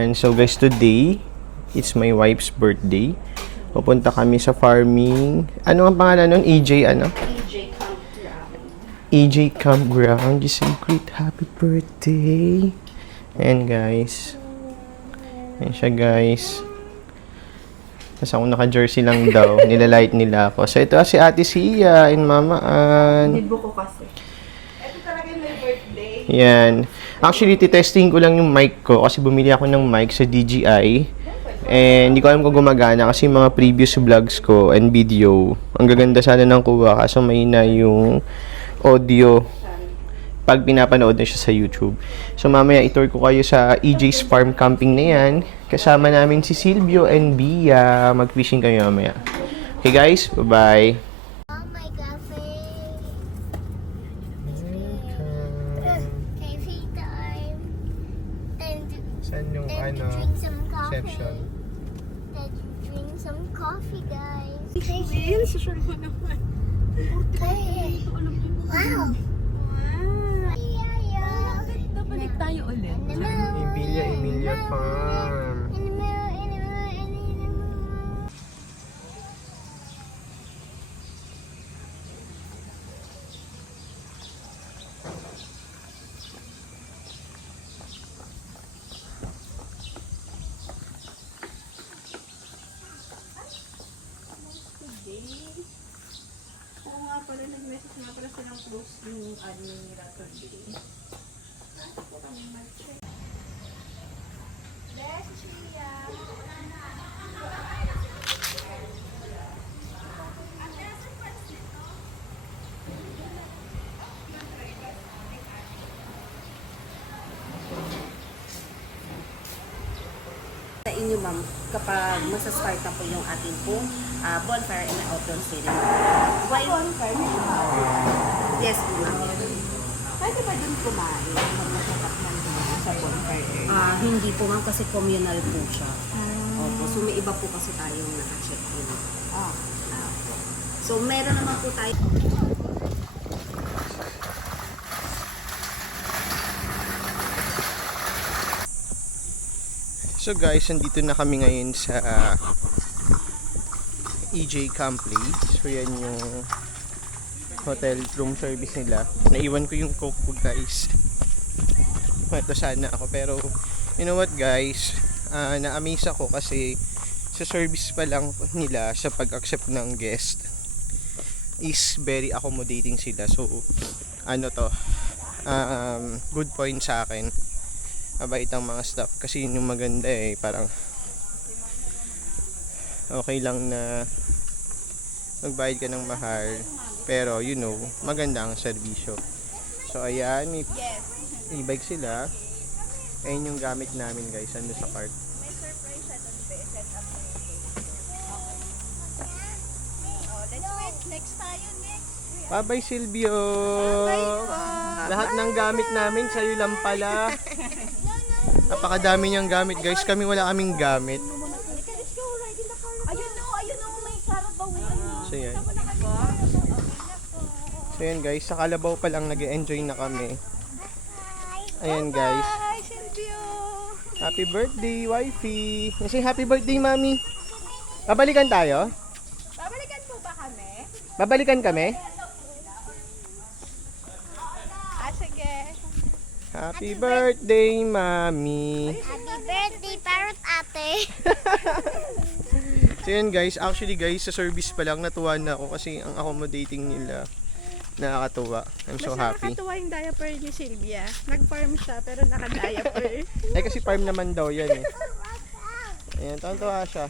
Ayan, so guys, today, it's my wife's birthday. Pupunta kami sa farming. Ano ang pangalan nun? AJ, ano? AJ Campground. AJ Campground. You say, great happy birthday. Ayan, guys. Ayan siya, guys. Tapos ako naka-jersey lang daw. Nilalight nila ako. So, ito si Ate Sia and Mama Ann. Libo ko kasi. Ito talaga yung my birthday. Yan. Actually, titesting ko lang yung mic ko kasi bumili ako ng mic sa DJI. And hindi ko alam kung gumagana kasi yung mga previous vlogs ko and video, ang gaganda sana ng kuha kaso may na yung audio pag pinapanood na siya sa YouTube. So mamaya itour ko kayo sa EJ's Farm Camping na yan. Kasama namin si Silvio and Bia. Mag-fishing kayo mamaya. Okay guys, bye-bye. Oh my cafe. Cafe time. Saan yung Time to drink some coffee. section? Time to drink some coffee, guys. Ayun, social mo naman. Hey. Wow. Wow. Yeah. Balik tayo ulit. Emilia Farm. In the middle, in the middle, in the middle. Oo nga pala, nag-message nga pala silang close yung admin nila today. Ano po kami mag-check? Bless, Chia! Sa inyo ma'am, kapag masastart na po yung ating pong bonfire and outdoor ceremony. Why bonfire? Yes po ma'am. Pwede ba dun kumain pag masarap nandun sa bonfire area? Hindi po ma'am kasi communal po siya. Opo, so may iba po kasi tayong naka-check-in. So meron naman po tayo. So guys, nandito na kami ngayon sa EJ Camp Place. So yan yung hotel room service nila. Naiwan ko yung coke ko guys. Ito sana ako pero you know what guys, na-amaze ako kasi sa service pa lang nila sa pag-accept ng guest is very accommodating sila. So ano to, good point sa akin. Mabait ang mga staff kasi yun yung maganda eh, parang okay lang na magbayad ka ng mahal pero you know maganda ang serbisyo. So ayan, may e-bike sila. Ayun yung gamit namin guys, ano sa cart. May surprise siya doon, set up mo. Let's wait. Next tayo, next. Bye bye Silvio. Bye. Lahat ng gamit namin sa'yo lang pala. Napakadami niyang gamit guys, kami wala kaming gamit. Let's go, ride in the car. Ayun o, may Carabao. So yan. So yan guys, sa Kalabaw pa lang nag-enjoy na kami. Ayan guys. Hi, Silvio. Happy birthday, wifey. Kasi happy birthday, mami. Babalikan tayo? Babalikan po ba kami? Babalikan kami? Sige. Happy birthday, mami. Happy birthday, parrot ate. So yan guys, actually guys, sa service pa lang natuwa na ako kasi ang accommodating nila. Nakakatuwa. I'm so happy. Nakakatuwa yung diaper ni Silvia. Nag-farm siya pero naka-diaper. Eh kasi farm naman daw yan eh. Ayan, tuwa siya.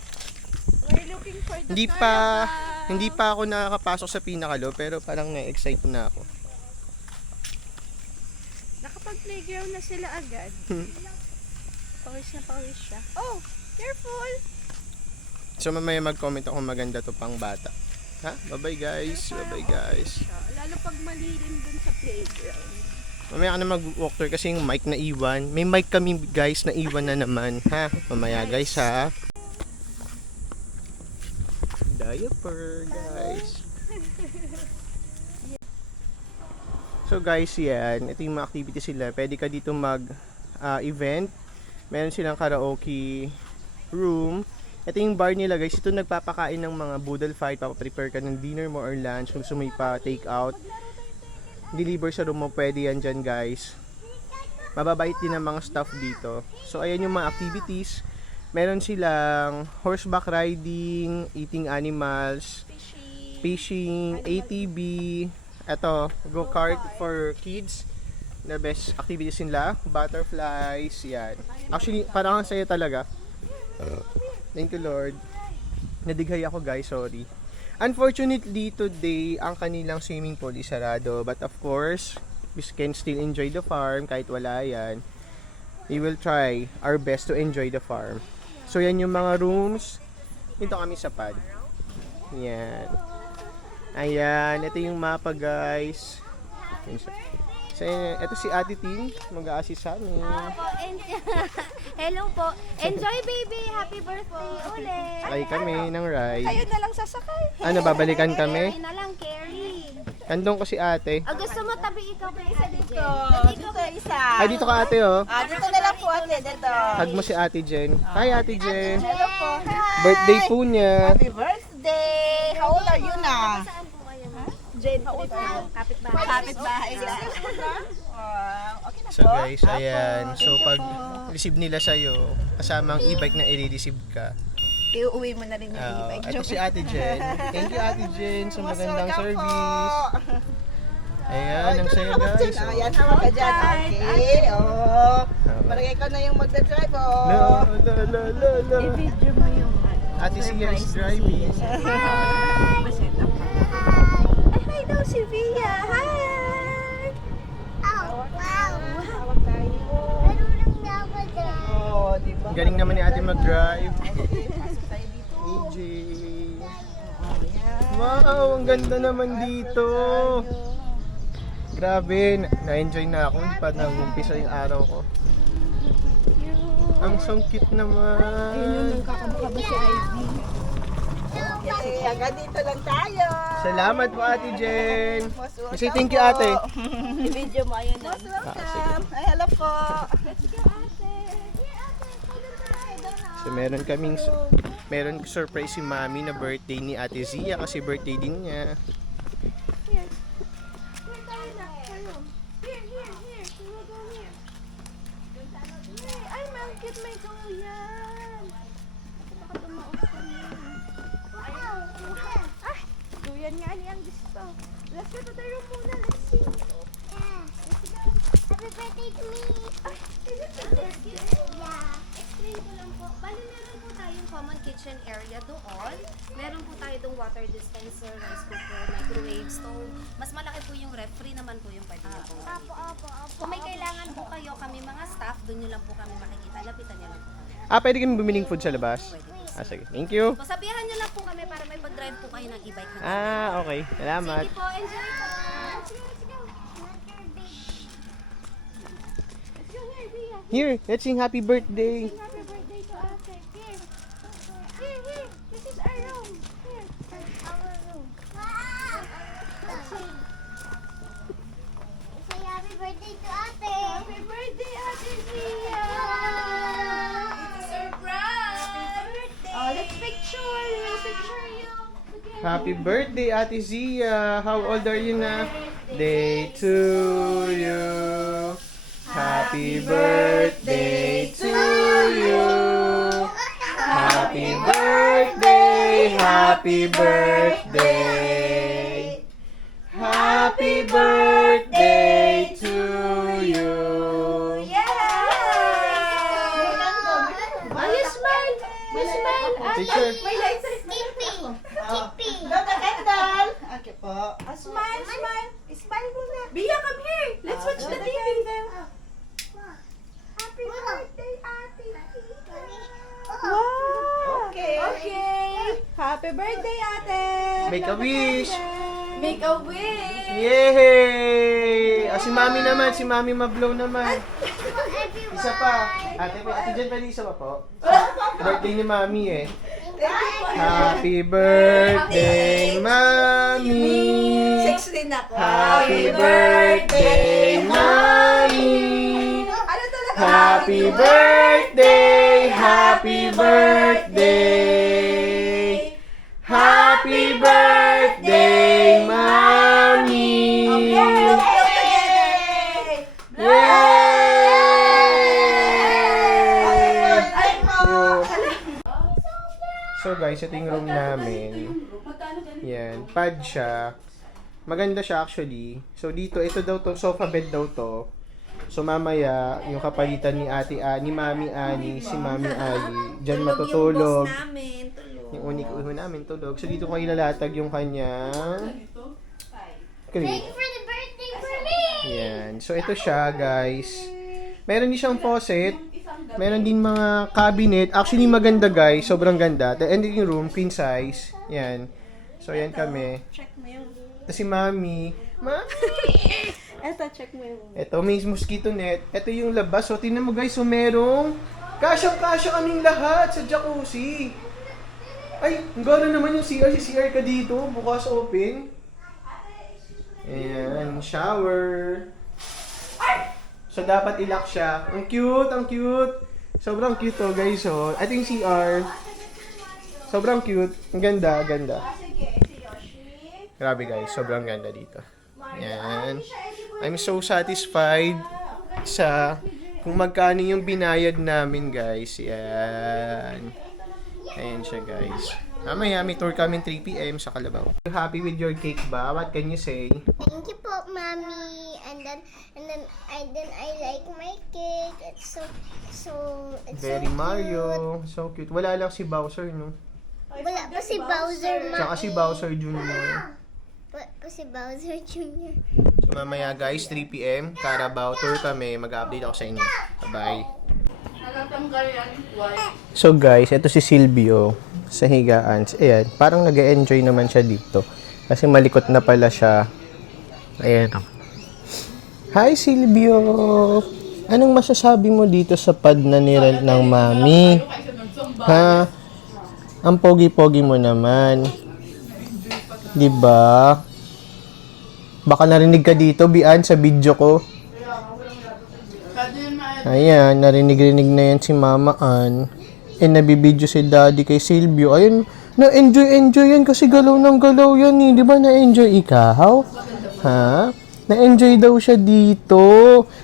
We're looking for the Hindi pa ako nakakapasok sa pinakalo pero parang na-excite na ako. Nakapag-playground na sila agad. Pawis na pawis siya. Oh, careful! So mamaya mag-comment ako maganda to pang bata. Ha? Bye-bye guys. Bye-bye guys. Lalo pag malilim dun sa playground. Mamaya ka na mag-walk tour kasi yung mic na iwan. May mic kami guys na iwan na naman. Ha? Mamaya guys ha. Diaper guys. So guys yan. Ito yung mga activities sila. Pwede ka dito mag event. Meron silang karaoke room. Ito yung bar nila guys. Ito nagpapakain ng mga boodle fight. Papaprepare ka ng dinner mo or lunch. Kung gusto mo ipa-take out, deliver sa room mo, pwede yan dyan guys. Mababait din ang mga staff dito. So ayan yung mga activities. Meron silang horseback riding, eating animals, fishing, ATV, eto, go-kart for kids. The best activities nila, butterflies, yan. Actually, parang ang saya talaga. Thank you Lord. Nadighay ako guys, sorry. Unfortunately, today, ang kanilang swimming pool is sarado. But of course, we can still enjoy the farm kahit wala yan. We will try our best to enjoy the farm. So, yan yung mga rooms. Dito kami sa pad. Yan. Ayan. Ito yung mapa, guys. So, ito si Ate Ting. Mag-a-assist sa amin. Hello po. Enjoy, baby. Happy birthday ulit. Ay kami ng ride. Ayun na lang sasakay. Ano, babalikan kami? Ayun na lang, Carrie. Andong ko si ate. Gusto mo tabi ikaw pa isa dito. Dito isa. Ay, dito ka ate, oh. Dito na lang po ate, dito. Hug mo si Ate Jen. Hi, Ate Jen. Hello po. Hi. Birthday po niya. Happy birthday. How old are you na? Saan po kayo? Jane, how old are you? Kapit-bahay. Kapit-bahay lang. Okay na So guys, ayan. So pag receive nila sa'yo, kasama ang e-bike na i-receive ka. Iuwi mo na rin yung e-bike. Ito si Ate Jen. Thank you Ate Jen sa magandang service. Ayan, ang saya guys. Ayan, hawak ka dyan. Okay. Oh. Parang ikaw na yung magdadrive. Oh. I-video mo yung Ate Sia is driving. Hi daw si Via. Hi. Hawak tayo. Oh, di ba? Galing naman ni Ate mag-drive. Pasok tayo dito. AJ. Ayan. Wow, ang ganda naman dito. Grabe, na-enjoy na ako pa nang umpisa yung araw ko. Ang sungkit naman. Kakamukha ba si Ivy? Okay, hanggang dito lang tayo. Salamat po Ate Jen. Most welcome Say thank you Ate. I-video mo ayun na. Most welcome. Ay, hello po. So meron surprise si Mami na birthday ni Ate Zia kasi birthday din niya. Ay, ma'am, cute may duyan. Baka tumaos ka niya. Ay, duyan nga niya ang gusto. Let's go to the room muna. Let's see. Happy birthday to me! Ay, is it a birthday? Yeah. Explain ko lang po. Bali, meron po tayong common kitchen area doon. Meron po tayo doon water dispenser, rice cooker, microwave, stove. Mas malaki po yung ref. Free naman po yung pwede nyo po. Opo. Kung may kailangan po kayo, kami mga staff, doon nyo lang po kami makikita. Lapitan nyo lang po kami. Pwede kami bumiling food sa labas? Sige. Thank you. So, sabihan nyo lang po kami para may pag-drive po kayo ng e-bike. Okay. Salamat. Sige po, enjoy po. Let's go here, Bia. Here, let's sing happy birthday. Happy birthday to Ate. Here. Here. This is our room. Here. Our room. Let's sing. Say happy birthday to ate! Happy birthday, Ate Zia. Surprise! Oh, let's picture. We'll picture you. Together. Happy birthday Ate Zia. How old are you na? Day to you. Happy birthday to you. Happy birthday. Happy birthday. Happy birthday to you. Oh, you smile. You smile. Picture. May lights. Skippy! Skippy! Dada Kendall. Okay po. Smile. Smile muna. Bia, come here. Let's watch the TV. Happy birthday, ate! Wow. Okay. Happy birthday, ate. Make a wish. Make a wish. Yay! Si Mami naman, si Mami Mablow naman. Isa pa. Ate Jen, pwede isa pa po? Birthday ni Mami eh. Happy birthday, Mami! 16 ako. Happy birthday, Mami! Ano talaga? Happy birthday! Happy birthday! Happy birthday, Mommy! So guys, ito yung room namin. Yan, pad siya. Maganda siya actually. So dito, ito daw to, sofa bed daw to. So mamaya, yung kapalitan ni ni Mami Ani, si Mami Ali, dyan matutulog. Yung unik-uho namin tulog. So dito ko ilalatag yung kanyang crib. Thank you for the birthday for me. Yan. So ito siya guys. Meron din siyang faucet. Meron din mga cabinet. Actually maganda guys. Sobrang ganda. The ending room, queen size. Yan. So yan kami. Check mo yung... Ito si Mami. Eto, check mo yung... Ito may mosquito net. Ito yung labas. So tingnan mo guys. So merong kasyang-kasya kaming lahat sa jacuzzi. Ay, ang gano'n naman yung CR. Si CR ka dito. Bukas open. Ayan. Shower. So dapat ilock siya. Ang cute. Ang cute. Sobrang cute to guys. So, ito yung CR. Sobrang cute. Ang ganda. Ganda. Grabe guys. Sobrang ganda dito. Ayan. I'm so satisfied sa kung magkano yung binayad namin guys. Ayan. Ayan siya guys. Mamaya may tour kami 3 PM sa Kalabaw. You happy with your cake ba? What can you say? Thank you po, Mommy. And then I like my cake. It's Very so Mario. So cute. Wala lang si Bowser, no? Wala pa si Bowser, Mommy. Tsaka si Bowser Jr. Wala pa si Bowser Jr. So mamaya guys, 3 PM, Carabao tour kami. Mag-update ako sa inyo. Bye-bye. So guys, ito si Silvio sa higaan. Ayan, parang nag-enjoy naman siya dito. Kasi malikot na pala siya. Ayan. Hi Silvio! Anong masasabi mo dito sa pad na nirent ng Mami? Ha? Ang pogi-pogi mo naman. 'Di ba? Baka narinig ka dito, Bian, sa video ko. Ayan, narinig-rinig na yan si Mama Ann. Nabibidyo si Daddy kay Silvio. Ayun, na-enjoy yan kasi galaw ng galaw yan eh. Di ba na-enjoy ikaw? Ha? Na-enjoy daw siya dito.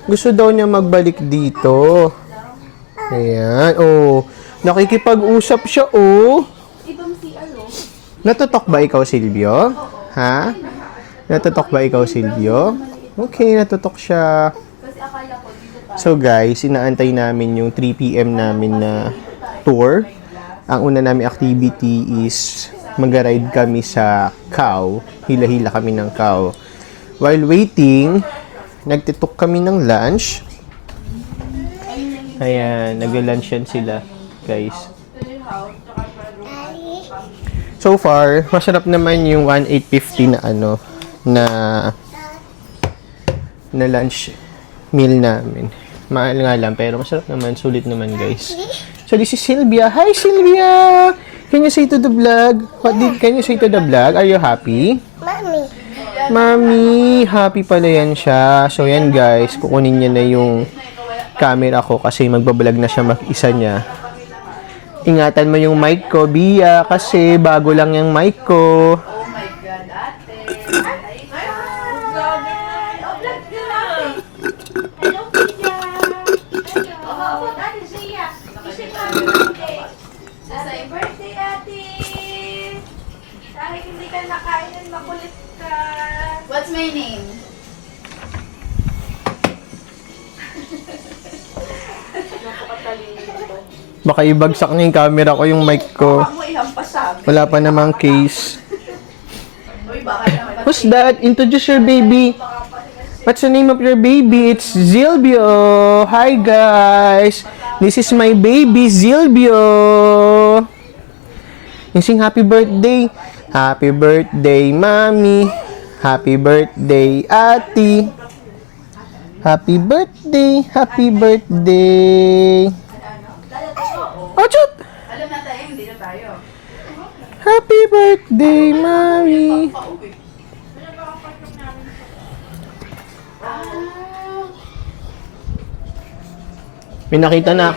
Gusto daw niya magbalik dito. Ayan, oh. Nakikipag-usap siya, oh. Natutok ba ikaw, Silvio? Ha? Natutok ba ikaw, Silvio? Okay, natutok siya. So guys, inaantay namin yung 3 PM namin na tour. Ang una namin activity is mag-ride kami sa cow. Hila-hila kami ng cow. While waiting, nagtitok kami ng lunch. Ayan, nag-lunch yan sila, guys. So far, masarap naman yung 1,850 na na lunch meal namin. Mahal nga lang, pero masarap naman. Sulit naman, guys. So, this is Sylvia. Hi, Sylvia! Can you say to the vlog? Can you say to the vlog? Are you happy? Mommy. Mami, happy pala yan siya. So, yan, guys. Kukunin niya na yung camera ko kasi magbablog na siya mag-isa niya. Ingatan mo yung mic ko, Bia, kasi bago lang yung mic ko. What's my name? Baka ibagsak na yung camera ko, yung mic ko. Wala pa namang case. Who's that? Introduce your baby. What's the name of your baby? It's Zilbio. Hi guys. This is my baby, Zilbio. Sing happy birthday. Happy birthday, Mommy. Happy birthday, Ate. Happy birthday. Happy birthday. Ochot! Alam na tayo, hindi na tayo. Happy birthday, Mommy. May nakita na.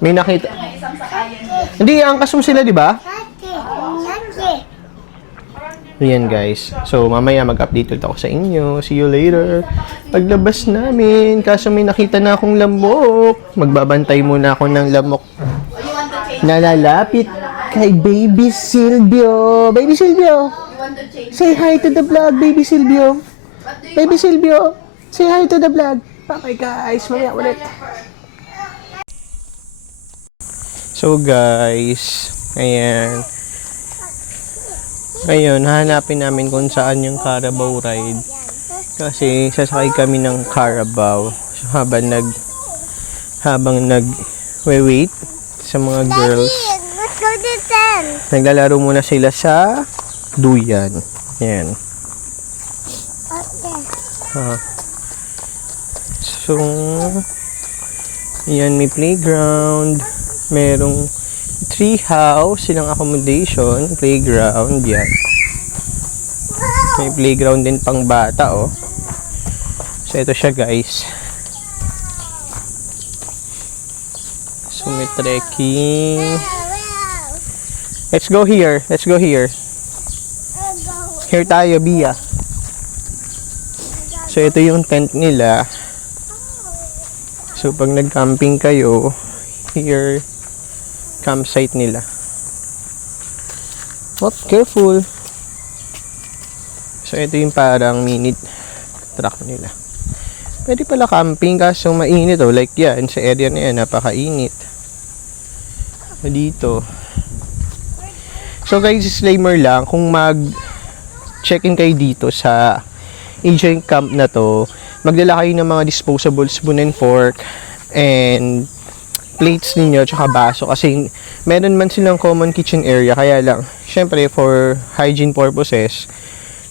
May nakita. Hindi, angkas mo sila, di ba? Ate, ate. Ayan guys. So, mamaya mag-update ulit ako sa inyo. See you later. Paglabas namin, kaso may nakita na akong lamok. Magbabantay muna ako ng lamok. Nalalapit kay Baby Silvio. Baby Silvio! Say hi to the vlog, Baby Silvio. Baby Silvio, say hi to the vlog. Bye guys, mamaya ulit. So guys, ayan. Ngayon, hanapin namin kung saan yung Carabao ride. Kasi sasakay kami ng Carabao. So, habang nag-wait sa mga girls. Let's go to 10. Naglalaro muna sila sa duyan. Yan. Okay. So, yan, may playground. Merong tree house, silang accommodation, playground, yan. May playground din pang bata, oh. So, ito siya, guys. So, may trekking. Let's go here. Let's go here. Here tayo, Bia. So, ito yung tent nila. So, pag nag-camping kayo, here, campsite nila. Oh, careful. So, ito yung parang mini truck nila. Pwede pala camping kaso mainit, oh. Like yan, sa area na yan, napakainit. Dito. So, guys, disclaimer lang, kung mag-check-in kayo dito sa Asian camp na to, magdala kayo ng mga disposable spoon and fork and plates ninyo tsaka baso kasi meron man silang common kitchen area, kaya lang syempre for hygiene purposes,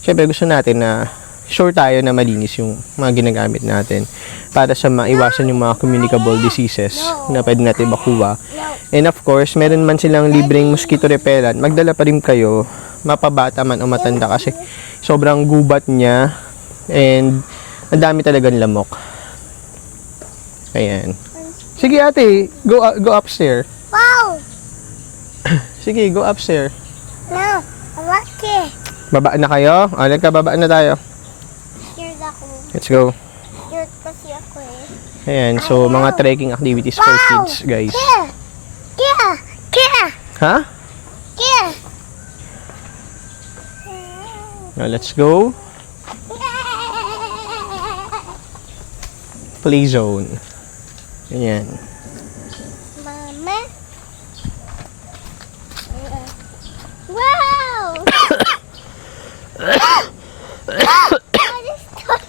syempre gusto natin na sure tayo na malinis yung mga ginagamit natin para sa maiwasan yung mga communicable diseases na pwede natin makuha. And of course, meron man silang libreng mosquito repellent, magdala pa rin kayo, mapabata man o matanda kasi sobrang gubat niya and ang dami talagang lamok. Ayan. Sige ate, go upstairs. Wow! Sige, go upstairs. No, lucky. Baba na kayo? Alam ka, baba na tayo. Here's ako. Let's go. Here's kasi ako eh. Ayan, so mga trekking activities for kids, guys. Kia! Kia! Kia! Ha? Kia! Now, let's go. Play zone. Ayan. Mama. Wow! What is that?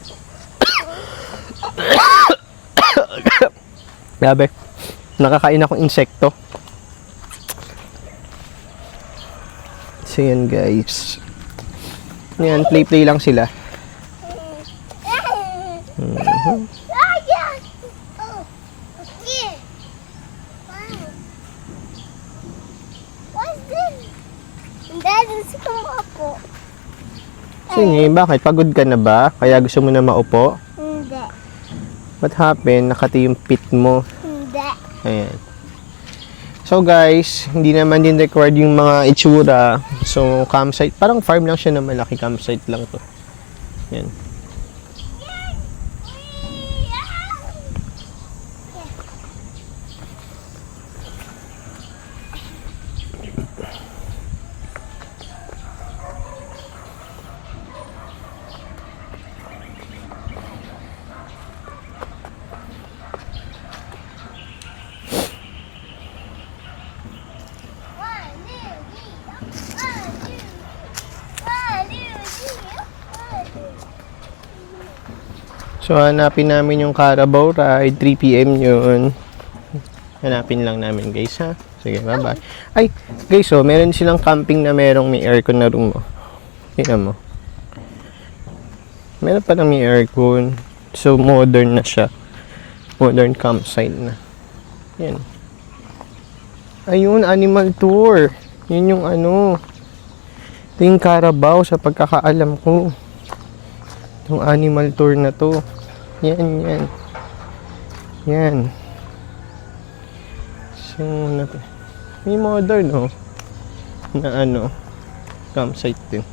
Grabe. Nakakain akong insekto. So yan guys. Yan, play lang sila. Ah, yeah. Oh, okay. Wow. What's this? Dad, gusto mo ako. Sige, bakit? Pagod ka na ba? Kaya gusto mo na maupo? Hindi. What happened? Nakati yung pit mo. Hindi. Ayan. So guys, hindi naman din required yung mga itsura. So campsite, parang farm lang siya na malaki, campsite lang to. Yan. So, hanapin namin yung Carabao ride. 3 PM yun. Hanapin lang namin, guys, ha? Sige, bye-bye. Ay, guys, oh, meron silang camping na merong may aircon na room, oh. Tingnan mo. Meron pa lang may aircon. So, modern na siya. Modern campsite na. Yan. Ayun, animal tour. Yun yung ano. Ito yung Carabao sa pagkakaalam ko. Itong animal tour na to. Yan, yan. Yan. So, may modern, oh. Na ano, campsite din.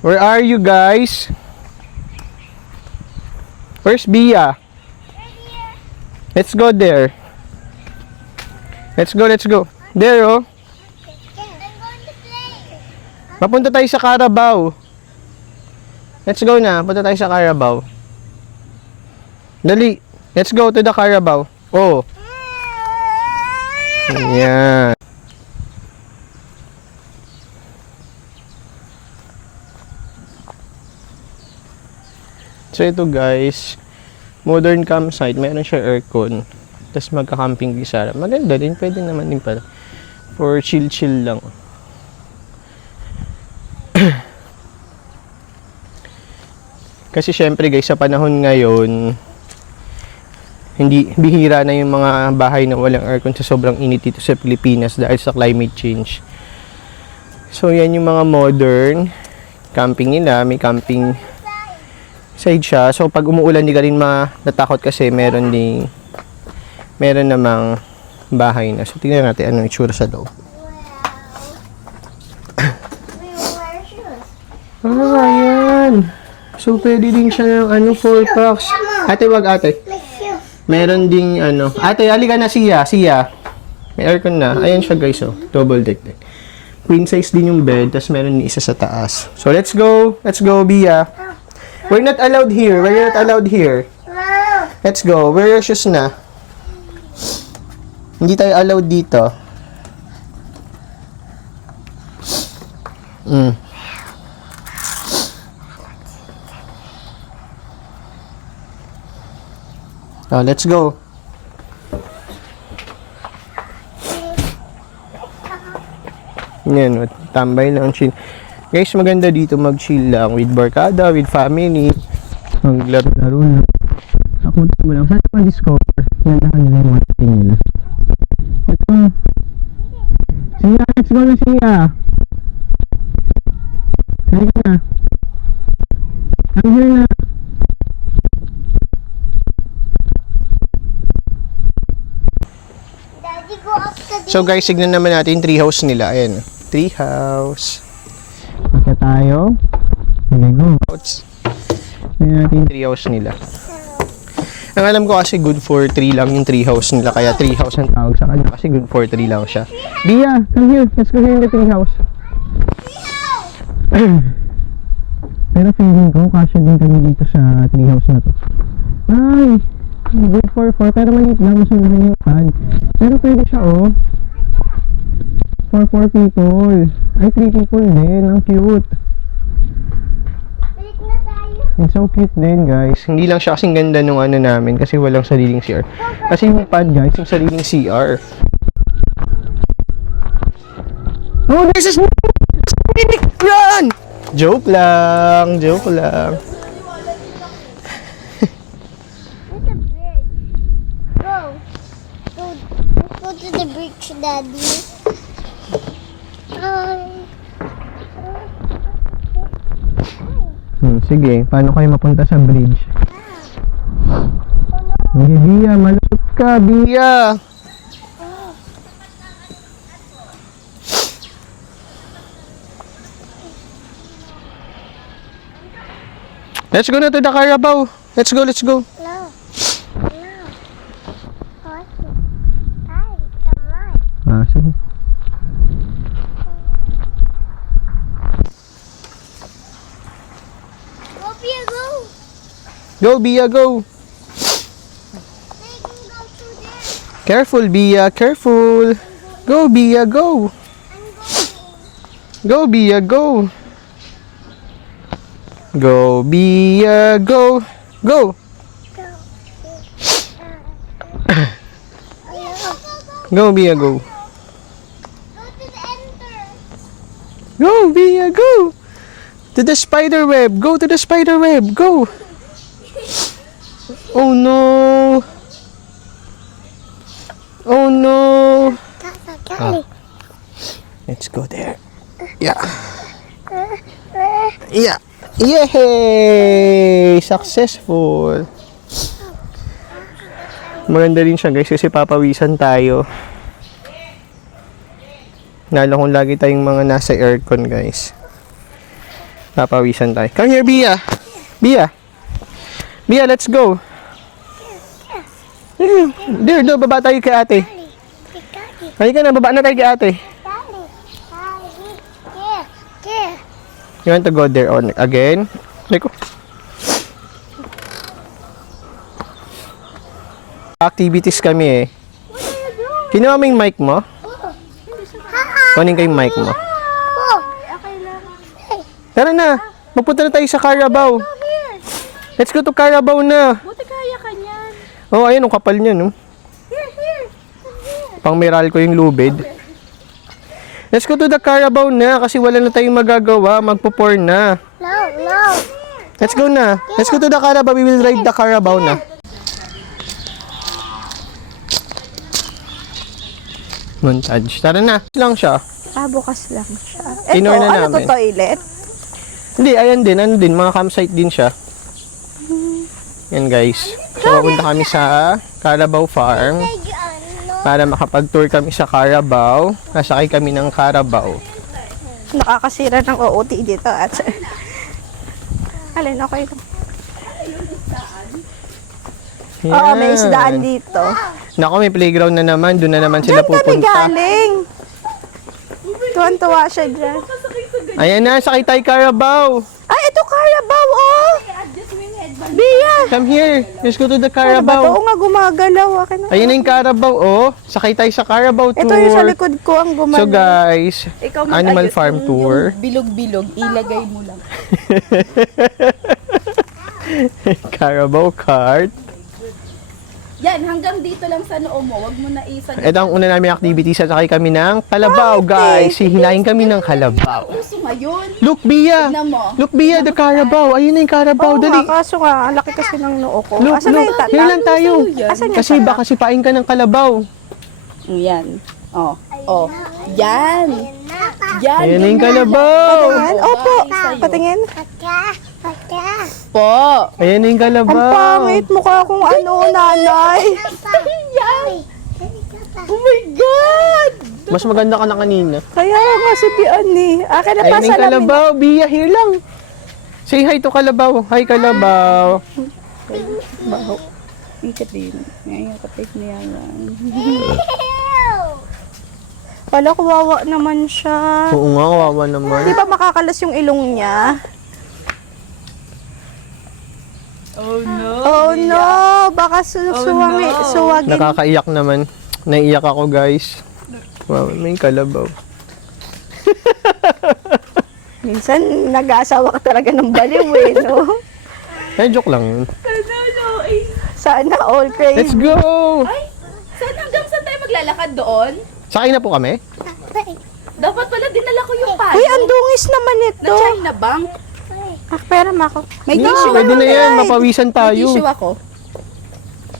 Where are you guys? Where's Bia? Let's go there. Let's go. There, oh. I'm going to play. Papunta tayo sa Carabao. Let's go na. Punta tayo sa Carabao. Dali. Let's go to the Carabao. Oh. Yan. So ito guys, modern campsite, meron siya aircon. Tapos magka-camping gisara. Maganda din, pwede naman din pala. For chill lang. Kasi syempre guys, sa panahon ngayon, hindi bihira na yung mga bahay na walang aircon sa sobrang init dito sa Pilipinas dahil sa climate change. So yan yung mga modern camping nila, may camping side siya. So pag umuulan di ka rin natakot kasi meron namang bahay na. So tingnan natin anong itsura sa loob. Ayan. So pwede din siya ng 4 packs. Ate, wag ate. Meron ding ate, halika na siya. May aircon na. Ayan siya guys, oh. Double deck din. Queen size din yung bed, tapos meron din isa sa taas. So let's go, Bia. We're not allowed here. Let's go. Wear your shoes na. Hindi tayo allowed dito. Oh, let's go. Yan, tambay lang, chill. Guys, maganda dito mag-chill lang with barkada, with family. Maglaro-laro na. Ako mo lang. Saan pa discover? Yan lang nila yung mga thing nila. Ito. Siya, let's go na siya. Halika na. I'm here na. Daddy, go up the So guys, signan naman natin yung treehouse nila. Ayan. Treehouse. Pagka tayo. Sige, go. Tignan natin yung treehouse nila. Ang alam ko kasi good for 3 lang yung treehouse nila. Kaya treehouse ang tawag sa kanya kasi good for 3 lang siya. Bia, come here. Let's go here in the treehouse. Pero feeling ko, kasya din kami dito sa treehouse na to. Ay! Good for 4. Pero maliit lang. Mas malaki na yung pad. Pero pwede siya, oh. For 4 people. Ay, 3 people din. Ang cute. Balik na tayo. It's so cute din, guys. Hindi lang siya kasing ganda nung namin kasi walang sariling CR. Kasi yung pad, guys, yung sariling CR. Oh, this is run! Joke lang. There's a bridge. Go. Let's go to the bridge, Daddy. Sige, paano kayo mapunta sa bridge? Hindi, Bia, malusot ka, Bia! Let's go na to the Carabao. Let's go. No. No. Ay, come on. Sige. Go, Pia, go. Go, Bia, go! They can go through there. Careful, Bia, careful! Go, Bia, go! I'm going. Go, Bia, go! Go, Bia, go! Go! Go, Bia, go! Go to the enter. Go, Bia, go! To the spider web! Go to the spider web! Go! Oh no! Oh no! Let's go there. Yeah. Yeah. Yay! Successful! Maganda rin siya guys kasi papawisan tayo. Lalo kung lagi tayong mga nasa aircon guys. Papawisan tayo. Come here, Bia! Bia! Bia, let's go! There, baba tayo kay ate. Halika na, baba na tayo kay ate. You want to go there on again? Like, activities kami eh. Kinuha mo yung mic mo? Kunin ko yung mic mo. Tara na, magpunta na tayo sa Carabao. Let's go to Carabao na. Buti kaya ka niyan. Oh, ayun, ang kapal niya, no? Pang meral ko yung lubid. Let's go to the Carabao na kasi wala na tayong magagawa. Magpo-pour na. No, no. Let's go na. Let's go to the Carabao. We will ride the Carabao na. Montage. Tara na. Lang siya. Bukas lang siya. Inor na namin. toilet? Hindi, ayan din. Ano din. Mga campsite din siya. Yan guys. So, pupunta kami sa Carabao Farm para makapag-tour kami sa Carabao. Nasakay kami ng Carabao. Nakakasira ng OOT dito at alin, okay lang. Yan. Oo, may isdaan dito. Naku, may playground na naman. Doon na naman sila Diyan kami pupunta. galing. Tuwan-tuwa siya dyan. Ayan na, sakay tayo Carabao. Ay, ito Carabao, oh! Bia! Come here. Let's go to the Ano ba to? Carabao. Oo nga, gumagalaw. Akin na. Ayan na yung Carabao, oh. Sakay tayo sa Carabao tour. Ito yung sa likod ko ang gumalaw. So guys, Ikaw Animal Farm Tour. Bilog-bilog, ilagay mo lang. Carabao cart. Yan, hanggang dito lang sa noo mo. Wag mo na isag. Ito ang una namin activity. Sasakay kami ng Kalabaw, guys. Hihilahin kami ng Kalabaw. Gusto ngayon. Look, Bia! Tignan mo. Look, Bia, the Carabao. Ayun na yung Carabao. Oo Dali. nga, kaso nga, ang laki kasi ng noo ko. Look, Asan na look. yung tata? Here lang tayo. Asan yung Kasi baka sipain ka ng Kalabaw. Yan. Oh. Oh. Yan. Yan. Ayan na yung Kalabaw. Patingin? Opo. Patingin. Po. Ayan na yung Ang Kalabaw. pangit. Mukha akong ano, nanay. Oh my God! Mas maganda ka na kanina. Kaya nga si Pian eh. Akin na Ayan pa na yung salamin. Kalabaw. Bia, here lang. Say hi to Kalabaw. Hi, Kalabaw. Baho. Ang katin. Ngayon, kapit niya lang. Wala, kawawa naman siya. Oo nga, kawawa naman. Di ba makakalas yung ilong niya? Oh no! Baka suwagin. Nakakaiyak naman. Naiiyak ako, guys. Wow, may Kalabaw. Minsan, nag-aasawa ka talaga ng baliw eh, no? Ay, joke lang yun. Sana all crazy. Let's go! Saan hanggang saan tayo maglalakad doon? Sakay na po kami? Dapat pala dinala ko yung payo. Uy, ang dungis naman Na ito. China Bank. Pera mo ako. May No, tissue pwede ako, na yan. guys. Mapawisan May tayo. tissue ako.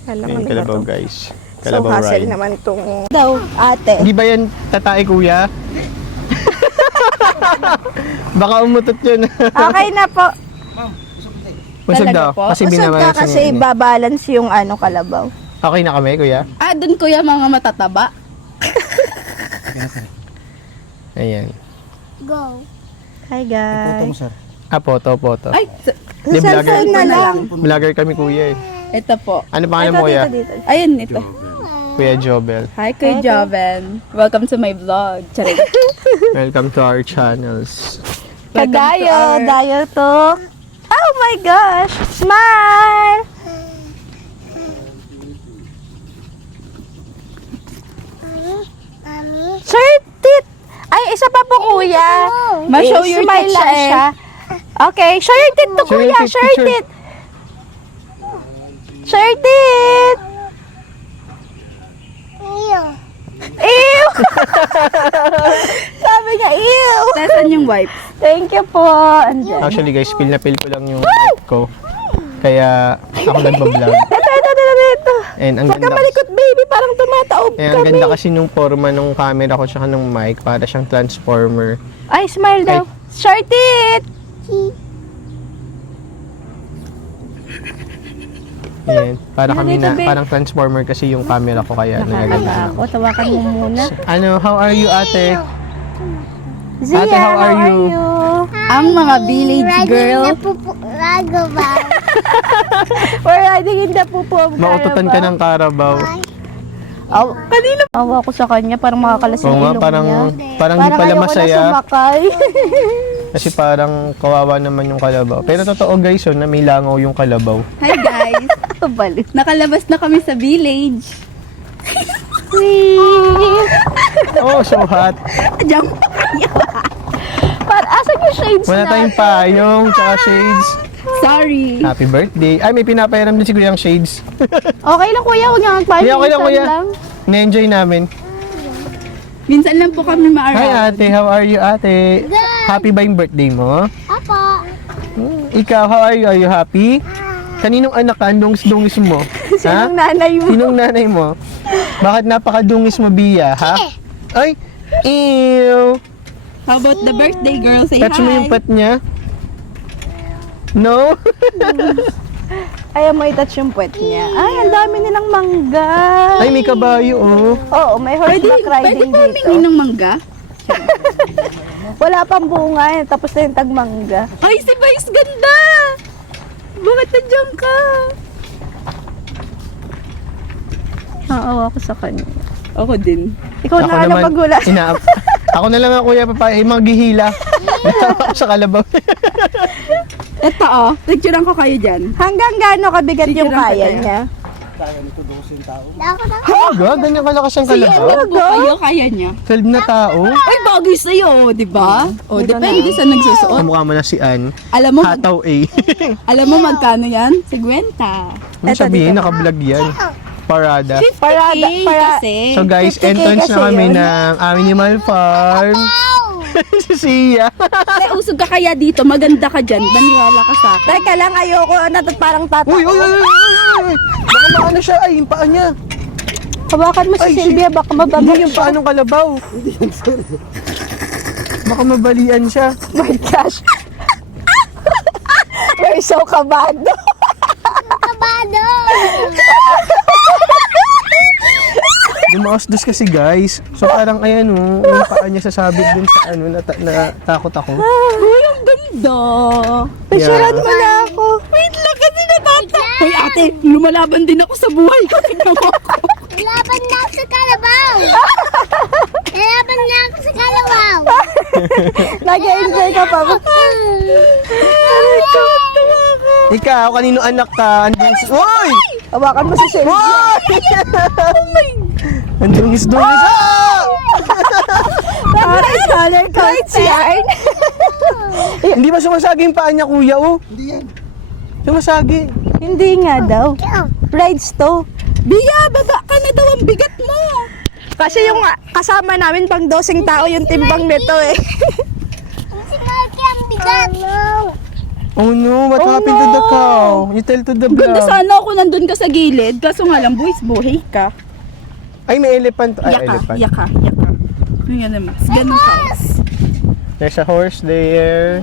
Alam mo Ayun, na Kalabaw, to. guys. So, Kalabaw hassle ride. naman itong... Daw, ate. Di ba yan tatae, kuya? Baka umutot yun. Okay na po. Busog Talaga daw. po? Kasi Busog binabalance ka kasi niya. ibabalance yung ano, kalabaw. Okay na kami, kuya? Doon kuya mga matataba. Ayan. Go. Hi guys. Photo. Ay, Di, vlogger. cellphone na lang. Vlogger kami, kuya eh. Ito po. Ano pangalan mo, kuya? Dito. Ayun, ito. Kuya Jobel. Hi, Kuya Joven. Welcome to my vlog. Charing. Welcome to our channels. Kadayo, dayo to. Oh my gosh! Smile! Mommy. Shirt it! Ay, isa pa po, kuya. Ma-show your Smile tit lang siya. siya. Okay, shirt it to, Shirt kuya. it, Shirt picture. it. Shirt it! Ew. Ew! Sabi niya, ew! Nasaan yung wipes? Thank you po. Andyan. Actually, guys, feel na feel ko lang yung mic ko. Kaya ako nagbablog. Ito. And ang Huwag ka ganda, malikot, baby. Parang tumataob ang kami. ganda kasi nung forma nung camera ko tsaka nung mic para siyang transformer. Ay, smile daw. Shirt it! Yan. Parang transformer kasi yung camera ko kaya nalalagay. Ako, tawakan mo muna. Ano, how are you, ate? Zia, Ate, how are you? Ang mga village girl. Rago ba? We're riding in the pupo of Maututan ka ng Carabao. Kanina. Awa ko sa kanya, parang makakalasing Oo nga, ilong niya. parang di pala ayoko masaya. na sumakay. Kasi parang kawawa naman yung kalabaw. Pero totoo guys, na may langaw yung kalabaw. Hi guys! Balik. Nakalabas na kami sa village. Oh, so hot. Diyan. Asan yung shades Wala tayong payong, tsaka shades. Sorry. Happy birthday. Ay, may pinapairam din siguro yung shades. Okay lang kuya, huwag niya magpahin. Hindi, okay lang, minsan kuya. lang. Na-enjoy namin. Minsan lang po kami Hi ma-around. ate, how are you ate? Happy ba yung birthday mo? Apo. Ikaw, how are you? Are you happy? Kaninong anak ka? Ang dungis-dungis mo? Sinong nanay mo? Sinong nanay mo? Bakit napakadungis mo, Bia, ha? Ay! Ew! How about the birthday girl? Say Touch mo hi. yung pat niya? No? Ayaw mo i-touch yung puwet niya. Ay, ang dami nilang mangga. Ay, may kabayo, oh. Oo, may horseback Pwede riding po dito. humingi ng mangga? Wala pang bunga eh, tapos na yung tagmangga. Ay, si Vice ganda! Bakit nandiyan ka? Naawa ko sa kanya. Ako din. Ikaw na lang magulat. Ako na lang ang kuya papaya, maghihila. Ako sa kalabaw. Ito picturean ko kayo dyan. Hanggang gaano kabigat yung Sige lang, kaya kaya. niya? Hangga, ganyan kalakas ang kalabaw. Po kayo, kaya niya. 12 na tao. Ay, bagay sa'yo, di ba? O, depende sa nagsusuot. Kamukha mo na si Ann. Alam mo, Hataw A. alam mo magkano yan? 50. Ano sabihin, nakablog yan. Parada. Para Kasi, So guys, 50K entrance kasi na kami yun. ng Animal Farm. Si Sia. Ay, usog ka kaya dito, maganda ka dyan, maniwala ka sa akin. Teka lang, ayoko na parang tata. Uy, uy, uy, uy, uy. Baka maano siya. Ay, yung paa niya. Hawakan mo si Ay, Sylvia, baka mababa Hindi yung paa ng kalabaw. Baka mabalian siya. My gosh. We're so kabado. Kabado. Dumaos-dos kasi guys. So parang ayan oh, yung paa niya sasabit dun sa ano, natakot ako. Uy, ang ganda! Picturean mo na ako. Wait lang kasi natata. Hoy ate, lumalaban din ako sa buhay ko. Tingnan mo ako. Laban na ako sa kalabaw. Laban na ako sa kalabaw. Nag-enjoy ka pa ba? Ikaw, kanino anak ka? Andun si... Hoy! Hawakan mo si Sylvia. Andungis-dungis. Ah! Parang color coats yarn. Hindi ba sumasagi yung paa niya, kuya? Oh? Hindi yan. Sumasagi. Hindi nga daw. Rides to. Bia, baba ka na daw ang bigat mo. Kasi yung kasama namin pang 12 tao yung timbang nito eh. Ang singal kaya ang bigat. Oh no, what happened to the cow? You tell to the Ganda vlog. sana ako nandun ka sa gilid. Kaso nga lang, boys, buhay ka. Ay, may elephant. Ay, Yaka, elephant. yaka, yaka. Ganyan naman. Ganun ka. There's a horse there.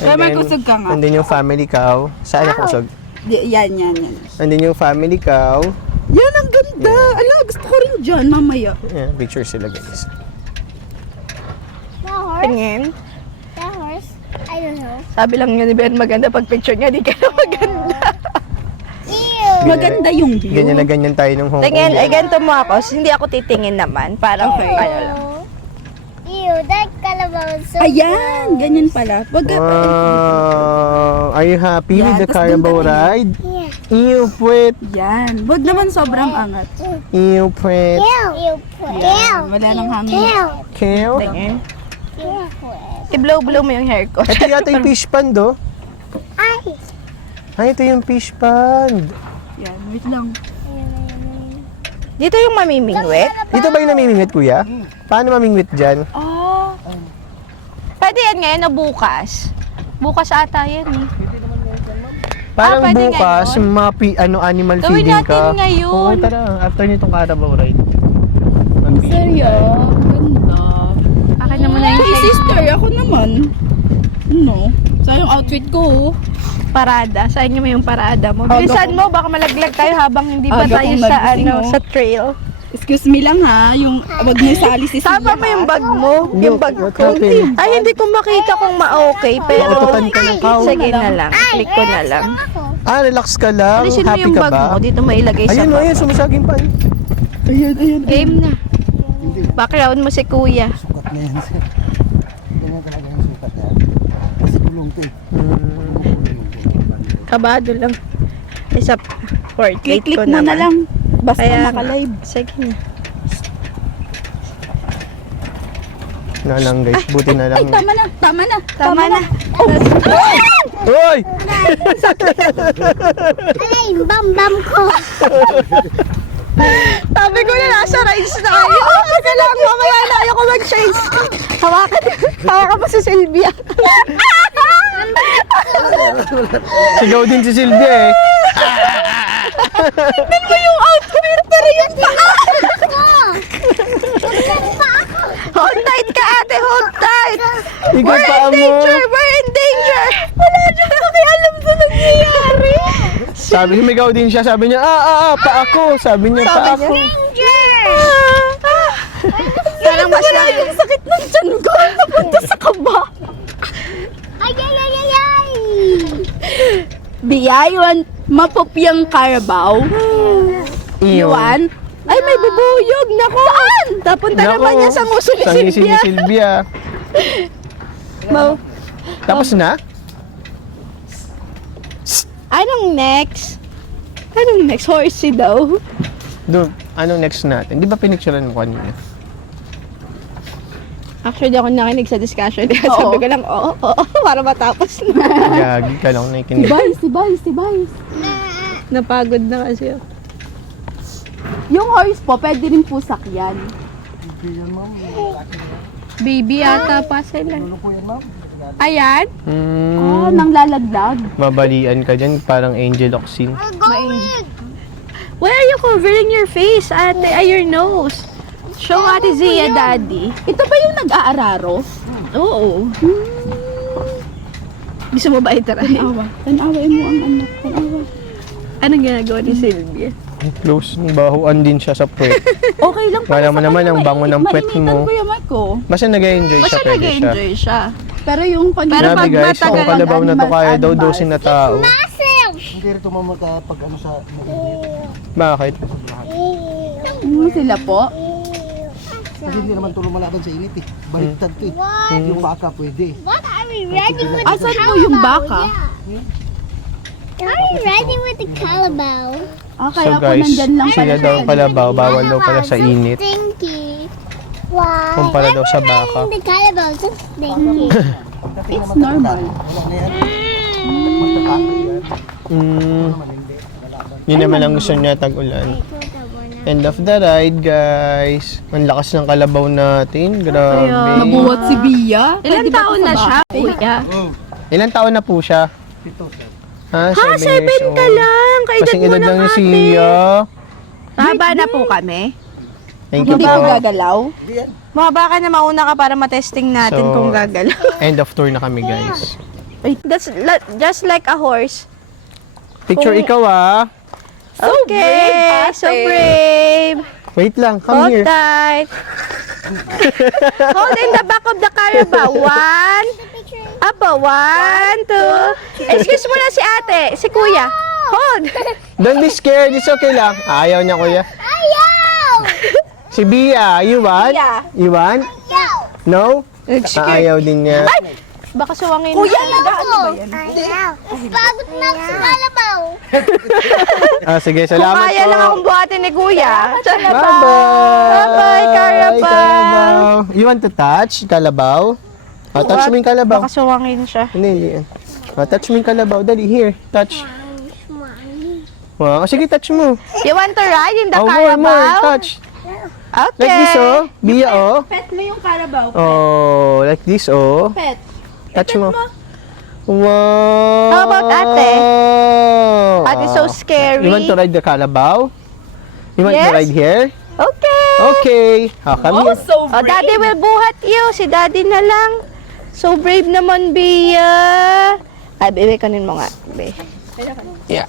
Kaya may kusog ka nga. And then yung family cow. Saan yung kusog? Yan. And then yung family cow. Yan, ang ganda. Ala, gusto ko rin dyan, mamaya. Yeah, picture sila guys. The horse? Tingin. The horse? I don't know. Sabi lang yun ni Ben maganda pag picture niya, di ka na maganda. Ew. Maganda yung view. Ganyan na ganyan tayo nung Hong Kong. Tingin, ay ganito mo ako. Hindi ako titingin naman. Parang Okay. ano lang. Ew, that kalabaw is so Ayan, ganyan pala. Wag ka Wow! Are you happy with Yeah, the tas Carabao dun tayo. ride? Yeah. Ew, puwet! Yan. Wag naman sobrang angat. Ew, puwet! Ew. Ew. Yan, wala nang hangin. Ew. Kale? Tingin. Ew. I-blow-blow mo yung hair ko. Ito yata yung fish pond, oh. Ay. Ay, ito yung fish pond. Yan, wait lang. Dito yung mamimingwit. Dito ba yung namimingwit, kuya? Paano mamingwit dyan? Oh. Pwede yan ngayon na bukas. Bukas ata yan eh. Parang pwede bukas, ngayon? mga animal Gawin feeding natin ka. ngayon. Oo, tara. After nitong Carabao ride. Mag-feeding Seryo, tayo. ganda. Akin naman na yung Hey sister, ako naman. No. Sa yung outfit ko. parada. Saan mo yung parada mo? Bilisan mo, baka malaglag tayo habang hindi pa Aga tayo kong sa nagising, oh. sa trail. Excuse me lang ha, yung wag niyo sali si Silvia. Tama mo yung bag mo, yung bag What ko. happened? Ay, hindi ko makita kung ma-okay, pero Nauutukan ka ng kao. sige na lang. Click ko na lang. Ah, relax ka lang. Alisin mo Happy yung ka bag ba? mo, dito mo ilagay sa Ayun, bag. ayun, sumasaging pa. Ayan, ayan. Game na. Background mo si kuya. Sukat na yan, sir. Ganyan talaga yung sukat yan. Kasi gulong to eh. Kabado lang. Isa portrait Click ko mo naman. na lang. Basta Kaya naka-live. sige na. Na lang guys, buti na lang. Ay, tama na, tama na. Tama na. Hoy! Alay, bam ko. Sabi ko na nasa rides na kayo. Oh, teka lang, mamaya na ayoko mag-change. Hawakan mo si Sylvia. Sigaw din si Sylvia eh. Tignan mo yung outfit, pero yung paa. Hold tight ka ate, hold tight. Ikaw We're pa in mo. danger, we're in danger. Wala dyan kami alam sa nangyayari. Sabi, humigaw din siya. Sabi niya, pa ako. Sabi niya, pa ako. Parang mas lang. Yung sakit ng tiyan ko. Napunta sa kaba. Ay, ay, ay, ay, ay. Biyaywan, mapopiyang Carabao. Iwan. Ay, may bubuyog. Naku. Saan? Napunta naman niya sa nguso ni Sa ngisi ni Sylvia. Sylvia. Tapos na? Anong next? Anong next? Horsey daw. Doon, anong next natin? Di ba pinicturean mo kanina? Actually, ako nakinig sa discussion. Kaya sabi ko lang, oo, para matapos na. Gagi ka lang nakikinig. Si Vice. Napagod na kasi ako. Yung horse po, pwede rin po sakyan. Baby ata pa sila. Ayan. Oh, nang lalaglag. Mabalian ka dyan, parang Angel Oxin. Why are you covering your face, ate? Ay, your nose. Show ate Zia, daddy. Ito ba yung nag-aararo? Oo. Gusto mo ba itry? Tanawain mo ang anak. Tanawa. Anong ginagawa ni Sylvia? Close, bahuan din siya sa puwet. Okay lang Kala mo naman ang bango ng puwet mo. Mainitan ko yung mic ko. Basta nag-enjoy siya, Basta pwede siya. nag-enjoy siya. Pero yung pag... Pero Grabe pag guys, matagal kung kalabaw na to animals, kaya daw animals. dosin na tao. Hindi rin tumamaka pag ano sa mainit. Bakit? Sila po. Kasi hindi naman ito lumalaban sa init eh. Baliktad to eh. Yung baka pwede. What are we riding with Asan po yung baka? Are we riding with the calabaw? Ah, So kaya po guys, nandyan lang sila daw ang kalabaw, bawal daw pala sa init. Stinky. Wow. Kumpara daw sa baka. The calabaw so stinky. It's normal. Wala na yan. Magtatanggal yan. Yun naman ang gusto niya, tag-ulan. End of the ride, guys. Ang lakas ng kalabaw natin. Grabe. Mabuhat si Bia. Ilan Pwede ba taon ito na sa siya, bahay? kuya? Ilan taon na po siya? Ha? 7 years old. ka lang. Kaedad Kasing mo edad lang lang, ni ate. Sia. Mahaba na po kami. Thank you Hindi po. po gagalaw. Mahaba ka na mauna ka para matesting natin So, kung gagalaw. End of tour na kami, guys. That's just like a horse. Picture ikaw Okay, so brave. Wait lang, come Hold here. tight. Hold in the back of the Carabao. 1. Apa, 1, 2. Excuse mo na si ate, si kuya. Hold. Don't be scared, it's okay lang. Ayaw niya, kuya. Ayaw! Si Bia, you want? You want? No? Ayaw din niya. Baka suwangin. Kuya, nag-ano ba yan? Ayaw. Pagod na ako sa kalabaw. Sige, Kung salamat kaya po. lang akong buhatin ni kuya. Bye-bye! Bye-bye, Carabao. Carabao. You want to touch Kalabaw? Touch mo yung Kalabaw. Baka suwangin siya. Hindi. Touch mo yung Kalabaw. Dali, here. Touch. Wow. Sige, touch mo. You want to ride in the More. Carabao? Touch. Okay. Like this, oh. Bia, oh. Pet mo yung Carabao. Oh, like this, oh. Pet. Touch mo. Wow. How about ate? Ate, so scary. You want to ride the Kalabaw? You want to Yes. ride here? Okay. Okay. Come here. so Oh, daddy will buhat you. Si daddy na lang. So brave naman, Bia. Ay, bebe, kanin mo nga. Bebe. Yeah.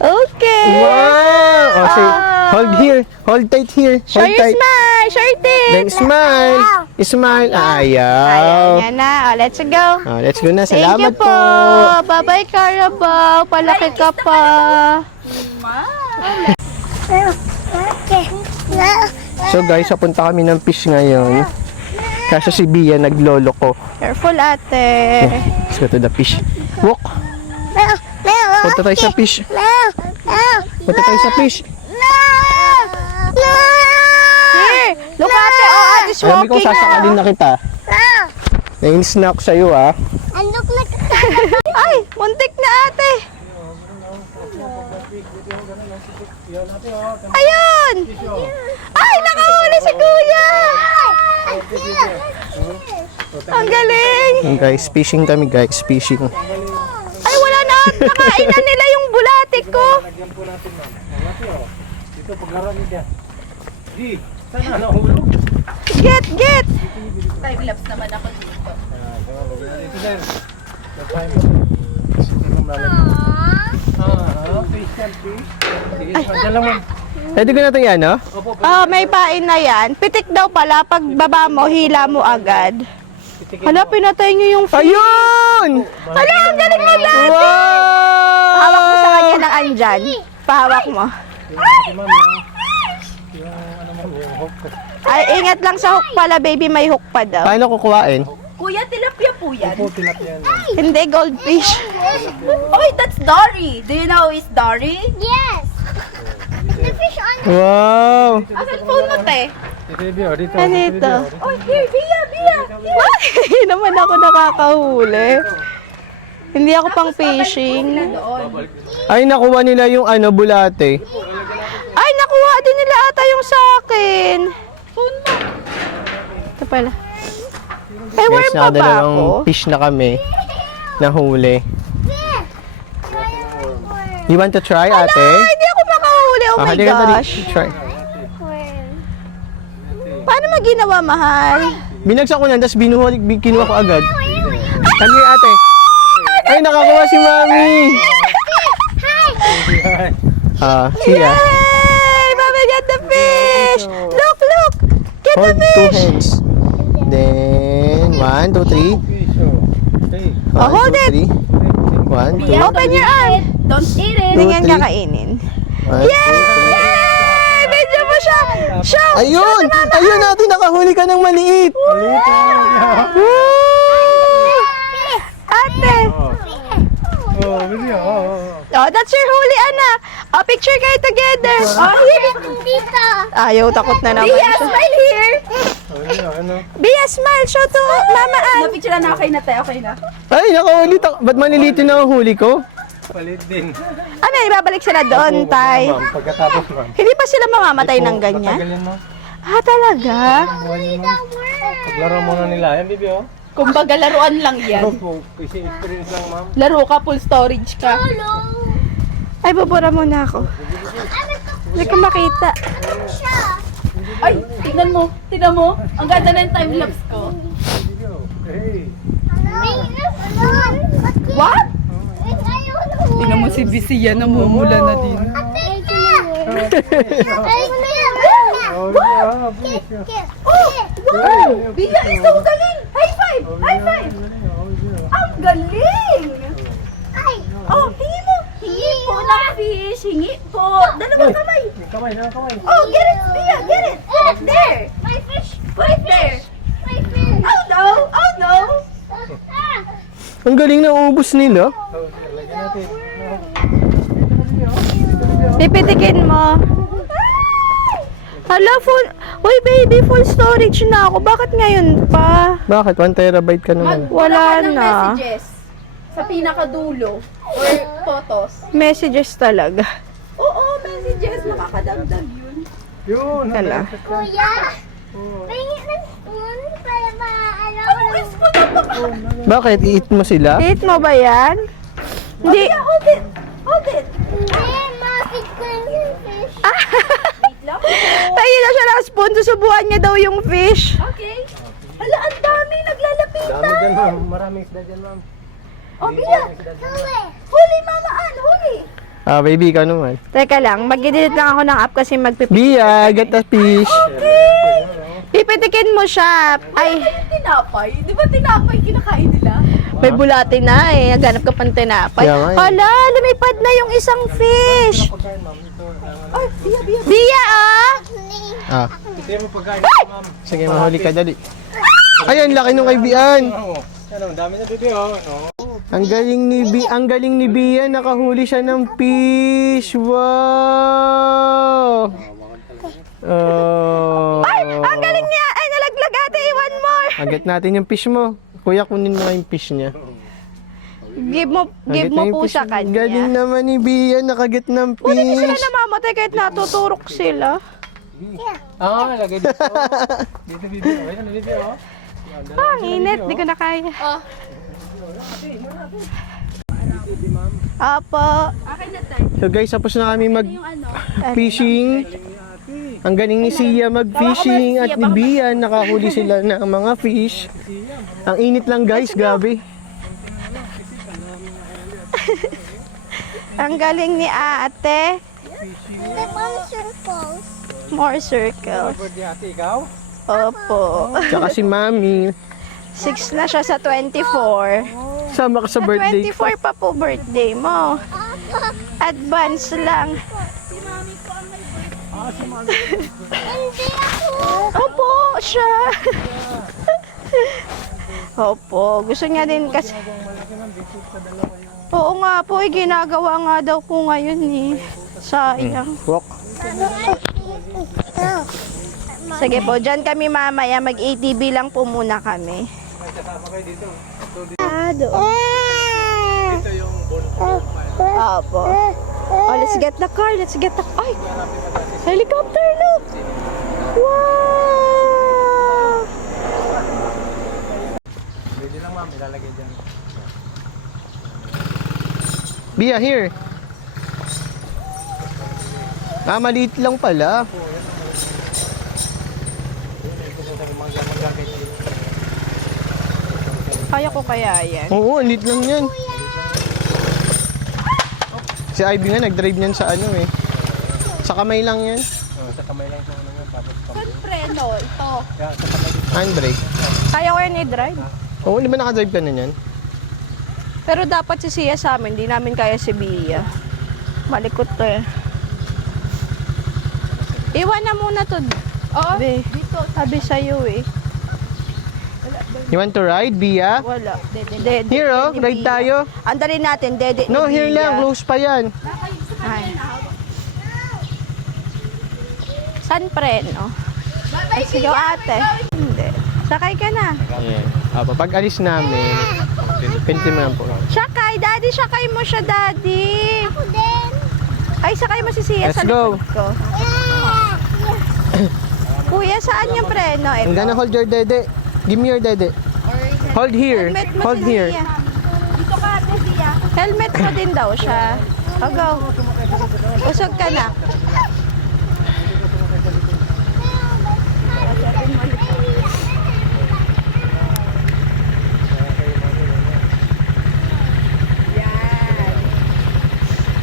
Okay. Wow! Oh, say, hold here. Hold tight here. Show Hold your tight. smile. Show your teeth. Then smile. Smile. Ayaw. Ayan, yan na. Oh, let's go. Oh, let's go na. Thank you Salamat po. Bye-bye, Carabao. Palaki ka pa. So guys, papunta kami ng fish ngayon. Kaso si Bia naglolo ko. Careful, ate. Let's go to the fish. Walk. Punta tayo sa fish. Punta tayo sa fish. Here. Look, ate. Oh, ate is Alam mo kung walking. sasakalin na kita. Nainis na ako sa'yo ah. And look like Ay, muntik na, ate. Ayun. Ay, nakahuli si kuya. Ang galing. Yung guys, fishing kami guys. Fishing. Ay, wala na. Nakain na nila yung bulate ko. Get. Time-lapse naman ako dito. Pwede ko na ito yan, no? Oh, may pain na yan. Pitik daw pala. Pag baba mo, hila mo agad. Hala, pinatay niyo yung fish. Ayun! Hala, ang galing mo dati. Wow! Pahawak mo sa kanya ng andyan. Pahawak mo. Ay, ingat lang sa hook pala, baby. May hook pa daw. Paano kukuhain? Kuya, tilapia po yan. Hindi, goldfish. Oy, that's Dory. Do you know who is Dory? yes. The fish on Wow! Asan phone mo, te? Ano ito? Oh, here, Bia. Ay, naman ako nakakahuli. Hindi ako pang fishing. Ay, nakuha nila yung ano, bulate. Ay, nakuha din nila ata yung sa akin. Phone mo. Ito pala. Ay, Guys, where pa ba ako? nakadalawang fish na kami. Nahuli. You want to try, ate? Ay, hindi ako makahuli. Oh my halika, dali. gosh. Try. Paano mo ginawa, mahal? Binagsak ko na, tapos kinuha ko agad. Come here, ate. Ay, nakakuha si Mami. See ya. Yay! Mama got the fish! Look! Get the Hold two fish! hands. Then, 1, 2, 3. Oh, hold it. 1, 2, Open your arm! Don't eat it. Hindi yan 2, 3. kakainin. 1, 2, 3. Yay! Medyo mo siya! Show! Ayun! Ayun natin, nakahuli ka ng maliit. Woo! Ate! Oh, that's your huli, anak. Oh, picture kayo together. Oh, here. Dito. Ayaw, takot na naman Bia, siya. smile here. Bia, smile. Show to Mama Ann. Napicture na okay na, te. Okay na. Ay, nakahuli. Ba't malilito na ang huli ko? Ano, ibabalik sila doon, tay. Pagkatapos ma'am. Hindi pa sila mamamatay ng ganyan? Ah, talaga? Paglaro muna nila. Yan, bibi, oh. Kumbaga, laruan lang yan. Kasi experience lang, ma'am. Laro ka, full storage ka. Ay, bubura muna ako. Hindi ko makita. Ay, tingnan mo. Tingnan mo. Ang ganda na yung time-lapse ko. What? Tingnan mo si Bisia, namumula na din. Wow! Bia is so galing! High five! High five! Ang galing! Oh, hingi mo! Hingi po ng fish! Hingi po! Dalawang kamay! Kamay. Oh, get it, Bia! Get it! Put it there! My fish. Put it there! My fish. Oh no! Oh no! Ang galing na ubus nila. Pipitikin mo. Hala, full... Uy, baby, full storage na ako. Bakit ngayon pa? Bakit? 1 terabyte ka naman. Wala Magpura ka ng na. messages sa pinakadulo or photos. Messages talaga. Oo, messages. Makakadagdag yun. Yun. Hala. Kuya. Tingin ng spoon para maano ko Ano is pa? Bakit? I-eat mo sila? Eat mo ba yan? Hindi. Hold it! Hold it! ma-feed ko yung fish. Wait lang. Tayo na siya ng spoon. Susubuan niya daw yung fish. Okay. Hala, ang dami. Naglalapitan. Dami dyan, ma'am. Maraming isda dyan, ma'am. Oh, Bia! Huli, Mama Ann! Huli! Ah, baby, ikaw naman. Teka lang, mag-delete lang ako ng app kasi magpipitikin. Bia, get a fish. Pipitikin mo siya. Ay, Tinapay? Di ba tinapay kinakain nila? may bulate na eh. Naghanap ka pang tinapay. Kaya nga eh. Hala, lumipad na yung isang fish. Bia, ah! Ah. Sige, mahuli ka, dali. Ay, ang laki nung kaibian. Ang galing ni Bia, nakahuli siya ng fish. Wow! Oh. Ay, ang galing niya. Ay, nalaglag ate. One more. Agad natin yung fish mo. Kuya, kunin mo nga yung fish niya. Give mo Agad na yung po fish sa mo. kanya. Galing naman ni Bia, nakagat ng Hindi sila fish. namamatay kahit natuturok sila. lagay dito. Ang init. Di ko na kaya. Apo. So guys, tapos na kami mag-fishing. Ang galing ni Sia mag-fishing at ni Bia, nakahuli sila ng mga fish. Ang init lang guys, gabi. Ang galing ni ate. The one circles. More circle. Opo. Tsaka si Mami. 6 na siya sa 24. Sama ka sa Sa birthday. 24 pa po birthday mo. Advance lang. Hindi ako. Opo, siya. Opo, gusto niya din kasi. Oo nga po, ginagawa nga daw po ngayon eh. Sayang. Walk. Sige po, dyan kami mamaya. Mag-ATV lang po muna kami. Doon. Opo. Oh, let's get the car. Let's get the... Ay! Helicopter, look! Wow! Bia, here. Ah, maliit lang pala. Kaya ko kaya yan. Oo, maliit lang yan. Si Ivy nga, nag-drive niyan sa ano eh. Sa kamay lang yan. Saan preno? Ito. Handbrake. Kaya ko yan i-drive. Oo, di ba nakadrive ka na yan? Pero dapat si Sia sa amin, di namin kaya si Bia. Malikot to eh. Iwan na muna to. Oo, dito. Sabi sa'yo eh. You want to ride, Bia? Wala. Dede. Here oh, ride tayo. Andali natin, dede ni No, here Bia. lang, close pa yan. Ay. San preno? Ay, sigaw ate. Hindi. Sakay ka na. Yeah. Pag alis namin, pinti mo lang po. Sakay, daddy. Sakay mo siya, daddy. Ako din. Ay, sakay mo si Sia Let's sa go. likod ko. Yeah. Kuya, saan yung preno? I'm gonna hold your dede. Give me your dede. Hold here. Helmet mo Hold si here. Sia. Dito ka, ate Sia. Helmet mo din daw siya. O, go. Usog ka na.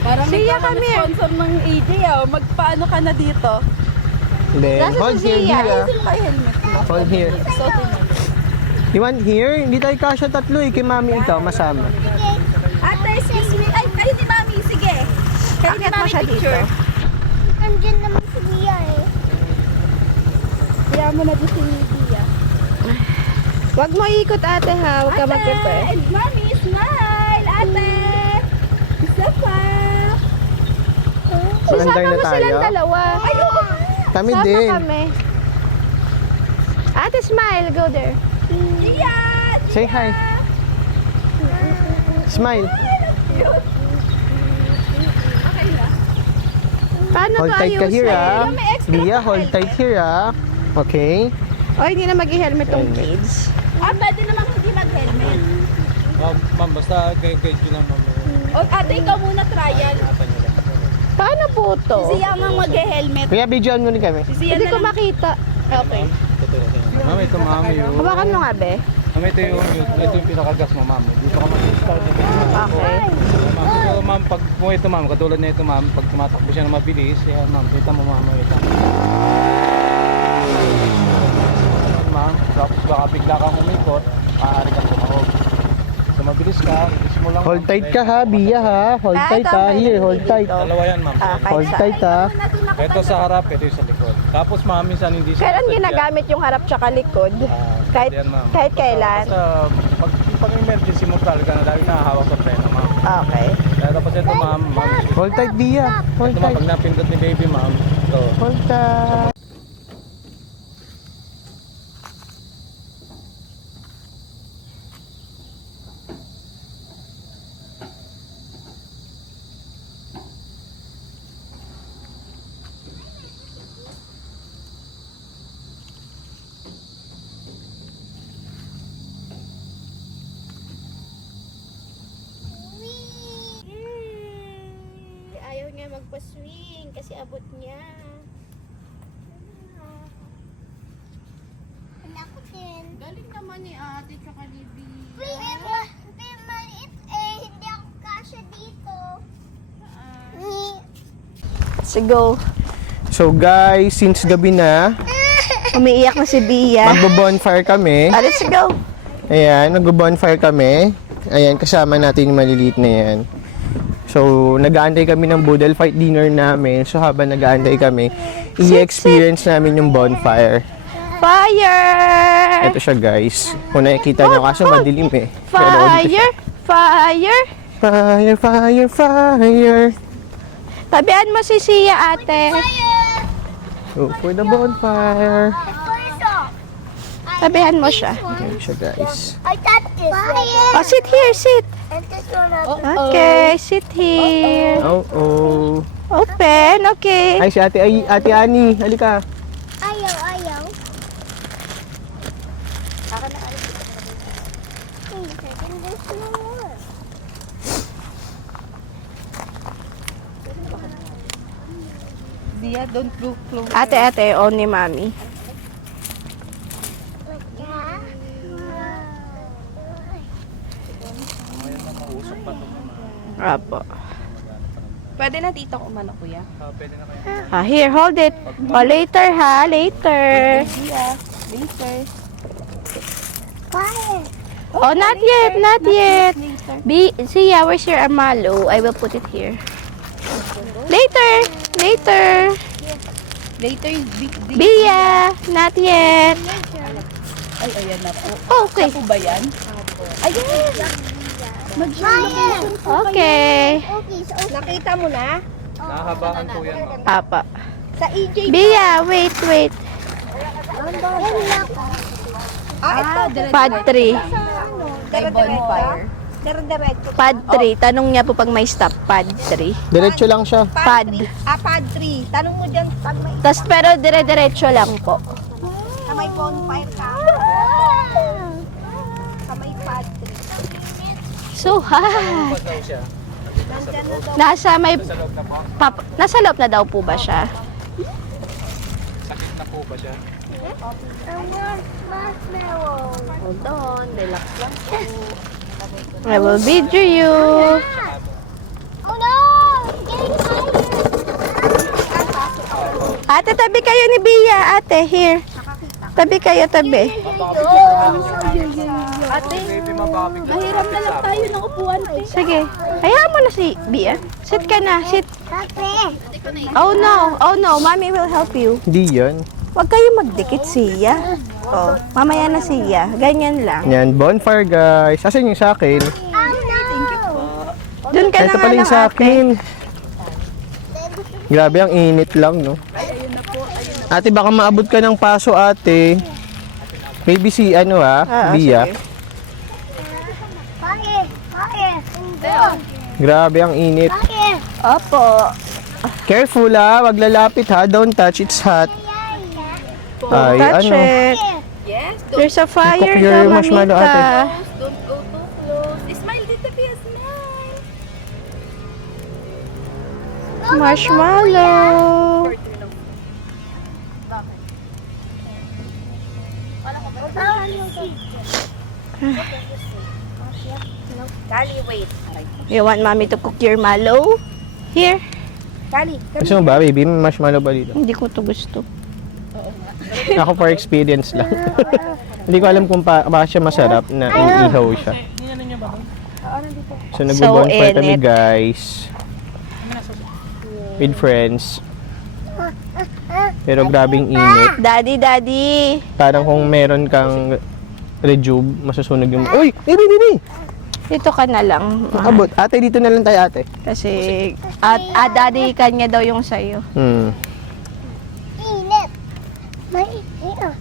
Parang Sia, come here. sponsor ng AJ magpaano ka na dito? Then, Nasa hold si here, Sia. Bia. May helmet mo. Hold here. Suotin mo. You want here? Hindi tayo kasya tatlo eh. Kay mami ikaw, masama. Ate, excuse me. Ay, kayo ni Mami. Sige. Kayo ni Akit mo Mami siya dito. picture. Andyan naman si Bia eh. Kaya mo na doon si Bia. Huwag mo ikot ate ha. Huwag ka mag-prepare. And Mami, smile! Ate! Isa pa! Maandar Sasama na mo tayo. silang dalawa. Ayoko! Kami Sama din. kami. Ate, smile. Go there. Iyan! Say hi. Smile. Paano Hold to tight ka here ah. ayusin? Bia, hold tight here ah. Okay. O, hindi na mag-helmet tong kids. Ah, pwede namang hindi mag-helmet. Ma'am, basta guide ko lang ma'am. O, ate, ikaw muna trial. Paano po to? Siya ang mag-helmet. Kaya videoan mo rin kami. Siya Hindi na ko lang. makita. Okay. Ma'am, ito ma'am yung... Hawakan mo nga, be. Ma'am, ito yung pinakagas mo ma'am. Dito ka mag start natin. Okay. Ma'am, so, ma'am, pag mo ito ma'am, katulad na ito ma'am, pag tumatakbo siya na mabilis, yan ma'am, kita mo ma'am, ito. Ma'am, tapos baka bigla kang umikot, maaari kang tumahog. So mabilis ka, bilis mo lang. Hold tight ka ha, Bia ha. Hold tight ha. Here, hold tight. Dalawa yan ma'am. Hold tight ha. Ito sa harap, ito yung sa likod. Tapos ma'am, minsan hindi siya. Kailan ginagamit yung harap tsaka likod? Kahit, yan, ma'am. kahit kailan? Basta pag emergency mo talaga na lagi nakahawak sa preno ma'am. Okay. Kaya tapos ito ma'am, Hold tight, Bia. Hold ito ma'am, tight. pag napindot ni baby ma'am, ito. Hold tight. Ayaw niya magpa-swing kasi abot niya. Wala ko din. Galing naman ni ate tsaka ni Pero maliit eh. Hindi ako kasya dito. Let's go. So guys, since gabi na, Umiiyak na si Bia. magbo-bonfire kami. Let's go. Ayan, magbo-bonfire kami. Ayan, kasama natin yung maliliit na yan. So, nag-aantay kami ng Boodle Fight dinner namin. So, habang nag-aantay kami, i-experience namin yung bonfire. Fire! Ito siya guys. Kung nakikita nyo, kaso madilim eh. Pero, Fire! Fire! fire, fire, fire. Tabihan mo si Sia, ate. So, for the bonfire. Tabihan mo siya. Ayan siya guys. I got this. Oh, sit here, sit. And this one Okay, sit here. Oh, oh. Open, okay. Ay, si Ate Ani. Halika. ayaw. Ate, only mommy. Apo. Pwede na dito kumano, kuya. Pwede na kayo. Here, hold it. Oh, later ha, later. Oh, not yet. Sia, where's your armalo? I will put it here. Later. Later, Bia, not yet. Ay, ayan na po. Okay. Po ba yan? Okay. Nakita mo na? Nahabakan po yan ma'am. Papa. Sa EJ. Bia, wait. Pad 3. Kay bonfire. Dire-diretso. Pad 3. Tanong niya po pag may stop. Pad 3. Diretso lang siya. Pad. Pad 3. Tanong mo dyan pag may, Tas pero dire-diretso lang po. sa may bonfire ka. Sa may pad 3. So, ha. Ba't daw siya? Nasa may Sa loob na po? nasa loob na daw po ba siya? Sakit na po ba siya? Marshmallow. Hold on, relax lang po. I will video you. Oh no! Getting higher. Ate, tabi kayo ni Bia. Ate, here. Tabi kayo, tabi. Baby, mababig na. Mahiram na lang tayo ng upuan. Sige. Hayaan mo na si Bia. Sit ka na. Sit. Kape. Oh no. Mommy will help you. Hindi yan. Huwag kayo magdikit, Sia. Oh, mamaya na Sia. Ganyan lang. Yan, bonfire guys. Asan yung sa akin? Doon ka na Ito nga pala lang, yung sa ate. akin. Grabe, ang init lang, no? Ate, baka maabot ka ng paso, ate. Maybe si, Bia. Sige. Grabe, ang init. Opo. Careful, ha. Wag lalapit, ha. Don't touch, it's hot. Ay, Touch it. There's a fire Cook your daw, marshmallow, mamita. Don't go too close. Smile dito, Pia. Smile. Marshmallow. Kali, wait. You want mommy to cook your mallow? Here. Kali, Gusto mo ba, baby? May marshmallow ba dito? Hindi ko to gusto. Ako for experience lang. Hindi ko alam kung bakit siya masarap na inihaw siya. So nagbo-bonfire kami init. guys. With friends. Pero grabing init. Daddy. Parang kung meron kang rejuve, masusunog yung... Uy! Baby! Dito ka na lang. Abot. Ate, dito na lang tayo ate. Kasi, daddy, kanya daw yung sa'yo. Init. May init.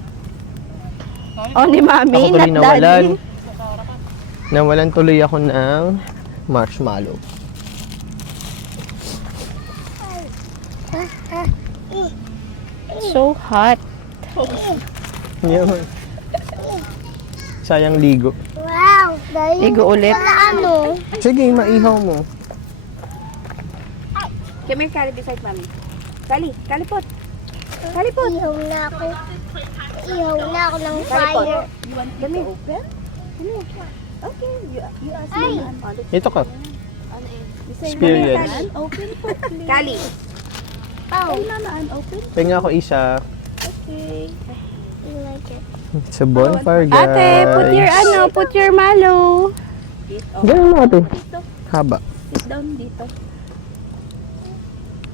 O ni mami, Ako tuloy not daddy. Nawalan tuloy ako ng marshmallow. So hot. Yun. Sayang ligo. Wow. Dahil Ligo ulit. ano? Sige, maihaw mo. Come here, Kali, beside mommy. Kali, Kalipot. Ihaw na ako. Ihaw na ako ng fire. You want me to open? Okay, you ask me. Ito ka. Experience. Open po, please. Kali. Oh. Tingnan ako isa. You like it? Sa bonfire, guys. Ate, put your mallow. Ganun mo ate. Haba. Sit down dito.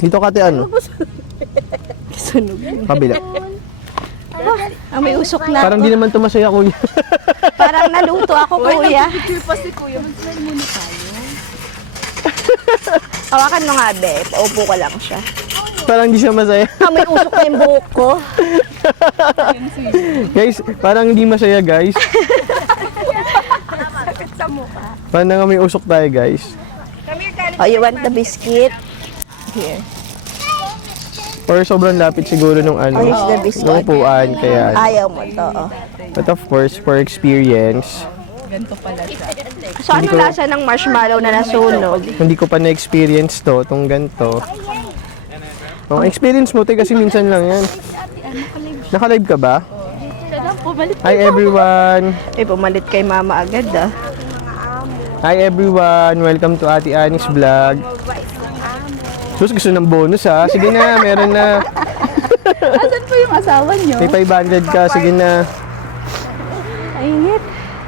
Dito ka ate ano? Sunog. Kabila. May usok na. Parang di naman tumasaya kuya. Parang naluto ako, kuya. Picture pa si Kuya. Mag-smile muna tayo. Hawakan mo nga, be. Paupo ka lang siya. Parang di siya masaya. May usok na yung buhok ko. Guys, parang hindi masaya guys. Parang nga may usok tayo guys. Oh, you want the biscuit? Here. Or sobrang lapit siguro nung ano. Oh, here's the biscuit. Nung upuan, kaya. Ayaw mo to, oh. But of course, for experience, So, ano lasa ng marshmallow na nasunog? hindi ko pa na-experience to, tong ganito. Oh, experience mo, te, kasi minsan lang yan. Naka-live ka ba? Hi everyone! Pumalit kay mama agad, ah. Hi everyone! Welcome to Ate Anis Vlog. Sus, gusto ng bonus ha? Sige na, meron na. Asan po yung asawa niyo? May 500 ka, sige na. Init.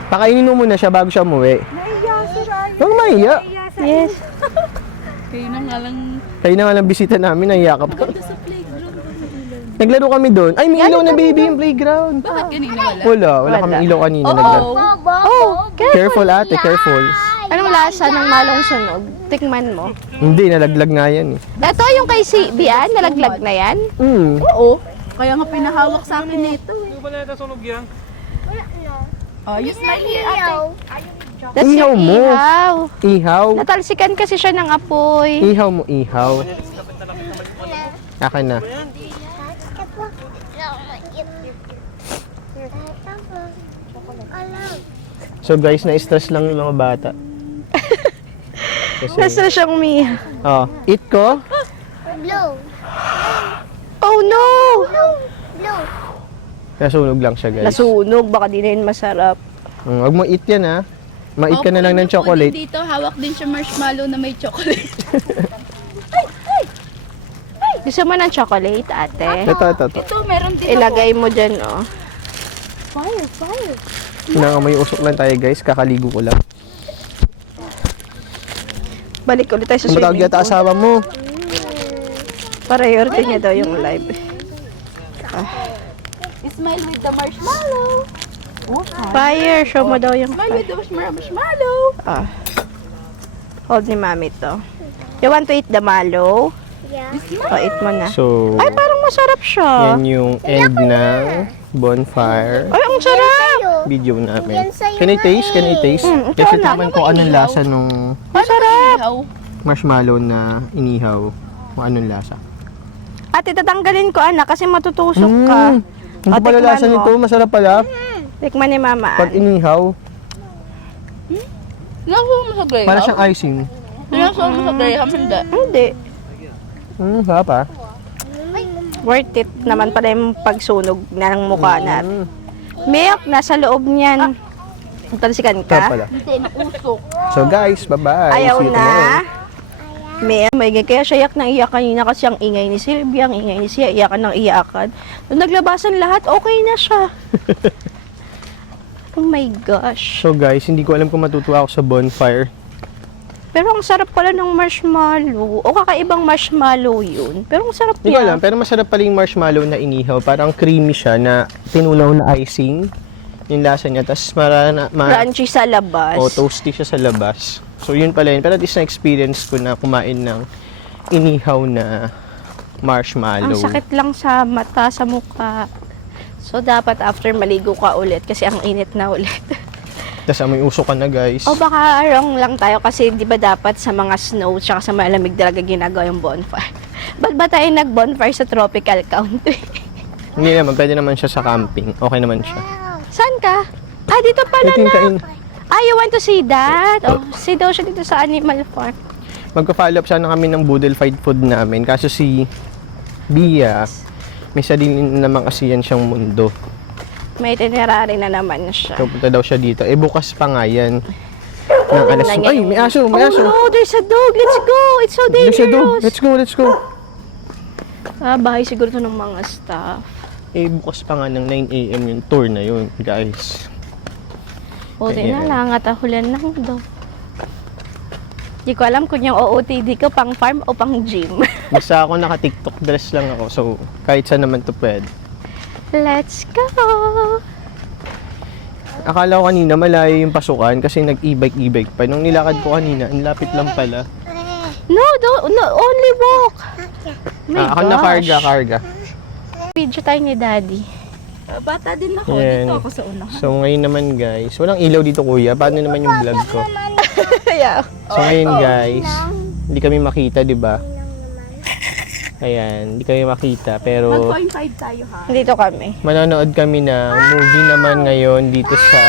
Pakainin mo muna siya bago siya umuwi. Huwag mahiya. Yes. Kayo na nga lang. Kayo na nga lang bisita namin, nahiya ka pa. Naglaro kami doon. Ay, may ilaw na baby yung playground. Bakit kanina wala? Wala kami ilaw kanina. Naglaro. Oh, Careful ate, careful. anong lasa ng malong sunog? Tikman mo. Hindi, nalaglag nga yan eh. Ito yung kay si Bian, nalaglag na yan. Oo. Kaya nga pinahawak sa akin nito. Oh, you smile here, ate. That's Ihaw yung mo. ihaw. Ihaw. Natalsikan kasi siya ng apoy. Ihaw mo, ihaw. Akin na. So guys, na-stress lang yung mga bata. Kasi, Nasa siyang umiha. oh, eat ko. Blue. Oh no! Blue. Nasunog lang siya guys. Nasunog, baka di na yun masarap. Huwag mo eat yan ha. Ma-eat ka na lang ng chocolate. Dito, hawak din siya marshmallow na may chocolate. Gusto mo ng chocolate, ate? Ito. Ito, meron din Ilagay mo dyan, oh. May usok lang tayo guys. Kakaligo ko lang. Balik ulit tayo sa Matawag swimming yata pool. asawa mo. Priority niya daw yung live. Smile with the marshmallow. Fire, show mo daw yung Smile with the marshmallow. Ah. Hold ni mami to. You want to eat the mallow? Yeah. O, eat mo na. So, Ay, parang masarap siya. yan yung end ng bonfire Ay, ang sarap! video namin. Yan sa'yo Can I na taste? Can I taste? ito Kasi na. naman kung anong lasa nung Masarap! Ihaw. marshmallow na inihaw. Kung anong lasa. Ate, tatanggalin ko, anak, kasi matutusok ka. Ang pala tikman lasa mo. nito, masarap pala. Tikman ni mama. Pag inihaw, Nasa mo sa graham? para siyang icing. Nasa mo sa graham, hindi. Hindi. Sarap ah. Worth it naman pala yung pagsunog ng mukha natin. Milk, nasa loob niyan. Talsikan Ito ka? pala. So guys, bye-bye. Ayaw See you na. tomorrow. May kaya siya iyak ng iyak kanina kasi ang ingay ni Sylvia, ang ingay ni Sia, iyakan ng iyakan. Nung naglabasan lahat, okay na siya. Oh my gosh. So guys, hindi ko alam kung matutuwa ako sa bonfire. Pero ang sarap pala ng marshmallow. O kakaibang marshmallow yun. Pero ang sarap Hindi ko niya. alam, pero masarap pala yung marshmallow na inihaw. Parang creamy siya na tinunaw na icing. Yung lasa niya. Tapos Crunchy sa labas. toasty siya sa labas. So yun pala yun. Pero at least na-experience ko na kumain ng inihaw na marshmallow. Ang sakit lang sa mata, sa mukha. So dapat after maligo ka ulit kasi ang init na ulit. Tapos amoy usok ka na guys. O baka wrong lang tayo kasi di ba dapat sa mga snow tsaka sa malamig talaga ginagawa yung bonfire. Ba't ba tayo nag-bonfire sa tropical country? Hindi naman, pwede naman siya sa camping. Okay naman siya. Saan ka? Ah, dito pala Ito yung na. kain. Ah, you want to see that? Oh, see daw siya dito sa animal farm. Magpa-follow up sana kami ng Boodle Fight food namin. Kaso si Bia, may sarili naman kasi yan siyang mundo. May itinerary na naman siya. So, punta daw siya dito. Eh, bukas pa nga yan. Ng alas... Ay, may aso! May aso! Oh no, there's a dog. Let's go. It's so Let's go! dangerous. Let's go! Let's go! Ah, bahay siguro to ng mga staff. Eh, bukas pa nga ng 9 a.m. yung tour na yun, guys. O, di na Ayan. lang at ahulan lang daw. Di ko alam kung yung OOTD ko pang farm o pang gym. Basta ako naka-TikTok dress lang ako. So, kahit saan naman to pwede. Let's go. Akala ko kanina malayo yung pasukan kasi nag-e-bike pa. Nung nilakad ko kanina, ang lapit lang pala. No, only walk. My Ako na karga. Video tayo ni Daddy. Bata din ako. Yan. Dito ako sa una. So, ngayon naman guys, walang ilaw dito kuya. Paano naman yung vlog ko? Yeah. So, ngayon guys, hindi kami makita, di ba? Ayan, hindi kami makita. Pero, Mag-0.5 tayo ha. Dito kami. manonood kami ng movie naman ngayon dito sa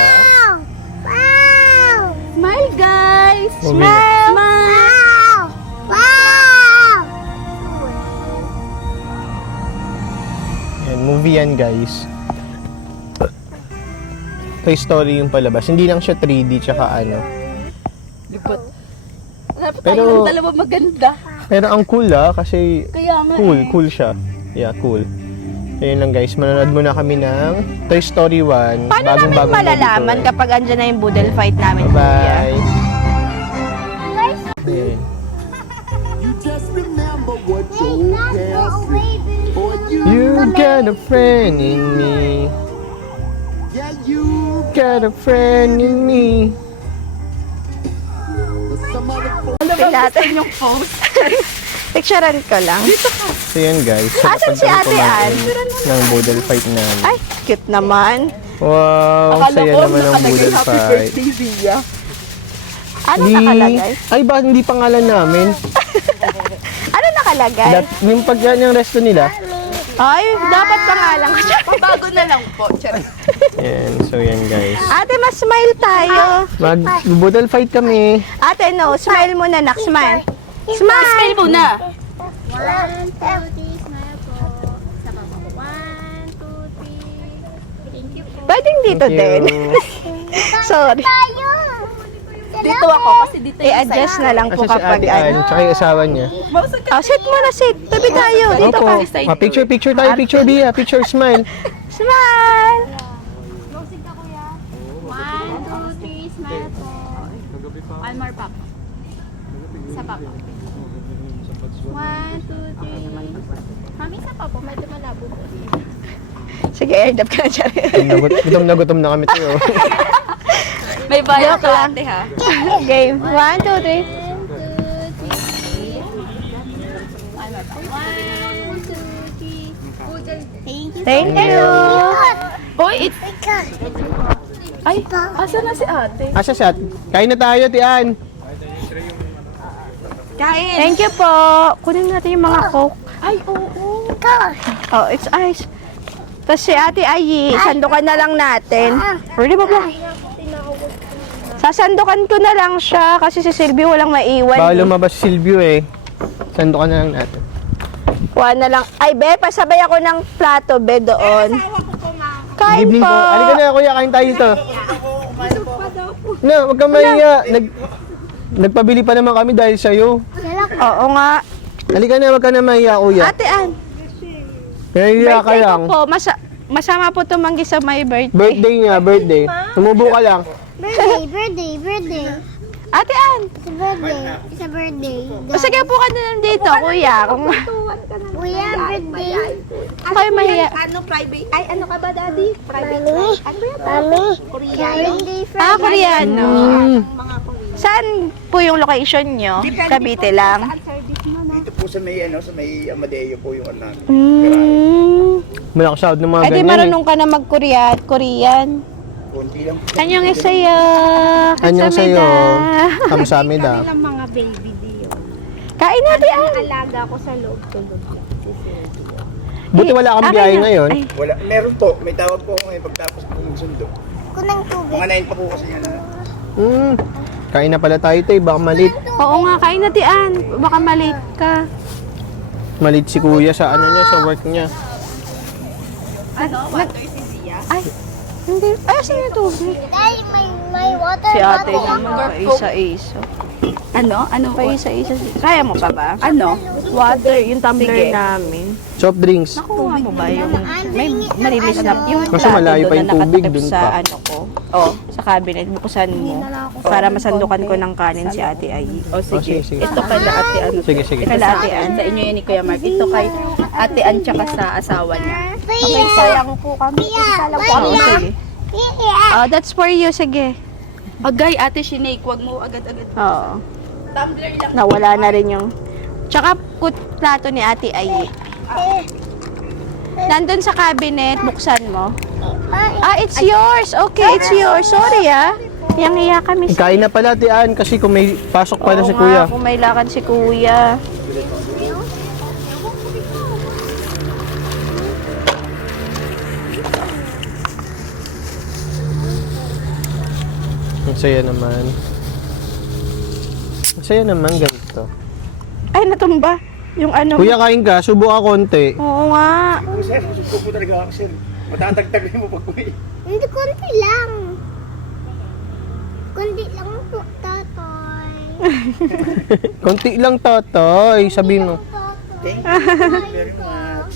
Smile guys! movie na. Ayan, movie yan guys. Toy Story yung palabas. Hindi lang siya 3D tsaka ano. Lipot. Dapat Pero- tayo ng dalawa maganda. Pero ang cool kasi Kaya nga cool siya. Yeah, cool. Ayun lang guys, manonood muna kami ng Toy Story 1. Paano namin bagong-bagong malalaman movie ko, kapag andyan na yung boodle fight namin? Bye! Ayan. You got a friend in me. Got a friend in me. Natin yung post. Picturean ko lang. So yan guys. So, Asan si kapag kami Ate Ann? kumain ng Boodle Fight namin. Ay, cute naman. Wow, Akala saya ko naman ng nakalagay Boodle happy Fight. birthday Zia. Ano nakalagay? Ay ba, hindi pangalan namin. Ano nakalagay? Yung pag yan yung resto nila. Ay, dapat pangalan ko. Bago na lang po. Charot. Yan, so yan guys. Ate, mas smile tayo. Mag-Boodle Fight kami. Ate, no. Smile muna, nak. Smile. Smile. Smile muna. Pwedeng dito Thank din. you. Sorry. Dito ako kasi dito yung I-adjust na lang po Asa si kapag Ate Ann, ano. tsaka yung asawa niya. Oh, sit muna, sit. Tabi tayo. Dito Opo. ka. Picture tayo, picture Bia, picture smile. Smile. One more pa. Isa pa po. 1, 2, 3. Mami, isa pa po. Medyo malabo po. Sige, airdrop ka na dyan. Gutom na kami tayo. May bayad Joke lang. ka ate ha. Game. 1, 2, 3. 1, 2, 3. Thank you. Boy, it's... Ay, asa na si ate? Asa si Ate? Kain na tayo, Tian. Kain. Thank you po. Kunin natin yung mga coke. Ay, oo. Oh, it's ice. Tapos si Ate Ayi, sandukan na lang natin. Ready ba ba? Sasandukan ko na lang siya kasi si Silvio walang maiwan. Baka lumabas si Silvio eh. Sando ka na lang natin. Kuha na lang. Ay, be, pasabay ako ng plato, be, doon. Good Kain evening po. po. Halika na kuya, kain tayo dito. Na, wag kang mahiya. Nagpabili pa naman kami dahil sa'yo. Oo nga. Halika na, wag ka na mahiya, kuya. Ate Ann, Mahiya ka birthday ko lang. po. Masama po tumanggi sa my birthday. Birthday niya, birthday. Tumubo ka lang. Birthday. Ate Ann, It's a birthday. o sige po ka na lang dito, kuya. Kung Kuya, birthday. kayo mahiya. Ano, private? Ay, ano ka ba, daddy? Private Mami. Ano ba yan? Mami. Koreano? Ah, Koreano. Saan po yung location nyo? Cavite lang. Dito po sa may Amadeo po yung ano. Malakas out ng mga Eh di ganyan. marunong ka na mag-Korean. Konti lang po. Anyong isayo. Anyong sa'yo. Kamsamida. Mga baby diyo. Kain natin ah. Alaga ko sa loob tulog. Buti wala kang biyahe ngayon. Ay, Wala, meron po. May tawag po ako ngayon pagtapos po yung sundo. Kunang tubig. Mga 9 pa po kasi yan. Kain na pala tayo, Tay. Baka malit. oo nga, kain natin. Baka malate ka. Malit si kuya sa ano niya, sa work niya. Ay, hindi. Ay, sino yung tubig? Daddy, may water Si ate bottle. naman, paisa-isa. Ano? Ano? Paisa-isa. Kaya mo pa ba? Ano? Water, yung tumbler Sige. namin. Soft drinks. Nakuha mo ba yung may malinis na yung Kasi plato malayo doon pa yung na tubig nakatakip dun sa pa. ano ko. Oh, sa cabinet buksan mo para masandukan ko ng kanin si Ate Ay. O sige. sige. Ito kay Ate Ano. Sige, sige. Ito Kala sa Ate akin. Ann. Sa inyo yan ni Kuya Mark. Ito kay Ate Ann tsaka sa asawa niya. Okay, Sayang po kami. Isa lang po ako. Oo, sige. Oh, that's for you. Sige. Agay, Ate Shinake, wag mo agad-agad. Oo. Tumbler lang. Nawala na rin yung... Tsaka plato ni Ate Ay. Nandun sa cabinet, buksan mo. Ah, it's yours. Okay, it's yours. Sorry ah. Yang iya kami sa... Kain na pala, Tian, kasi kung may pasok pala Oo si nga, kuya. kung may lakad si kuya. Ang saya naman. Ang saya naman ganito. Ay, natumba. Yung ano. Kuya, kain ka. Subo ka konti. Oo nga. Po sir, susuko po talaga ako sir. Matatagtag rin mo pag uwi. Hindi, konti lang. Konti lang po, tatoy. Konti lang, Totoy. Sabi mo. Thank you very much.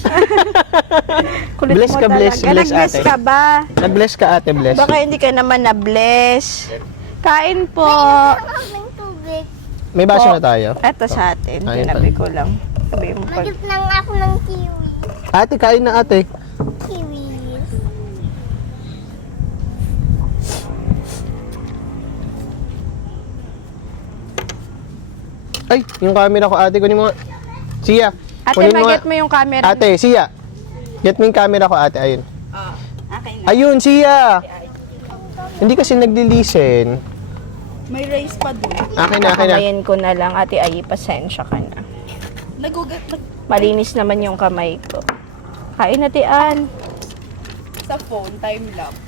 Kulit Bless mo ka, bless. talaga. Bless, Nag-bless ate. ka ba? Nag-bless ka, ate. Bless. Baka hindi ka naman na-bless. Kain po. Ako ng tubig. May baso na tayo. Eto sa atin. Kain Tinabi tayo. ko lang. Sabi mo pag... Magip lang ako ng kiwi. Ate, kain na, ate. Kiwi. Ay, yung camera ko, ate. Kunin mo nga. Siya. Ate, kunin mo nga. mag-get mo yung camera. Ate, siya. Get mo yung camera ko, ate. Ayun. Akin na. Ayun, siya. Hindi kasi nagli-listen. May race pa dun. Akin na, akin na. Kamayin ko na lang. Ate Ay, pasensya ka na. Nagugat Malinis naman yung kamay ko. Kain na, Tian. sa phone, time lapse.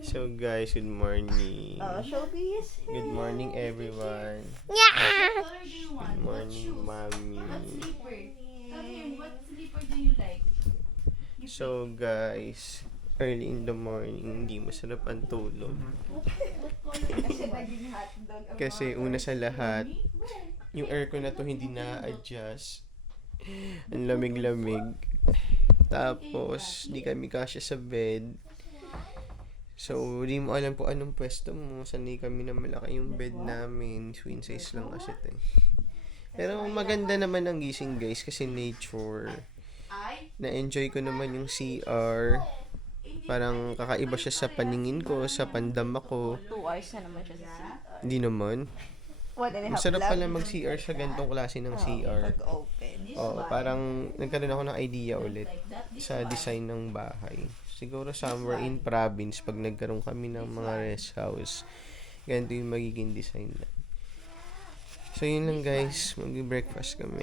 So guys, good morning. Showbiz. Good morning everyone. Yeah. Good morning, mommy. What sleeper do you like? So guys, early in the morning, hindi masarap ang tulog. Kasi una sa lahat, yung aircon na to hindi na-adjust. Ang lamig-lamig. Tapos, di kami kasya sa bed. So, di mo alam po anong pwesto mo. Sanay kami na malaki yung bed namin. Twin size lang kasi ito eh. Pero maganda naman ang gising guys kasi nature. Na-enjoy ko naman yung CR. Parang kakaiba siya sa paningin ko, sa pandama ko. 2 hours na naman siya sa Hindi naman. Masarap pala mag-CR sa ganitong klase ng CR. Oo, parang nagkaroon ako ng idea ulit sa design ng bahay. Siguro somewhere in province, pag nagkaroon kami ng mga rest house, ganito yung magiging design na. So yun lang guys, mag-breakfast kami.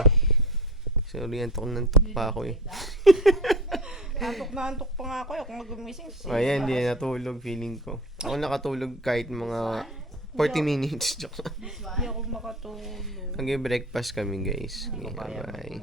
Sorry, antok pa ako eh. Antok pa nga ako. Kung gumising Ayan, hindi na natulog feeling ko. Ako nakatulog kahit mga 40 minutes. Hindi ako makatulog. Mag-breakfast kami guys. Okay, bye.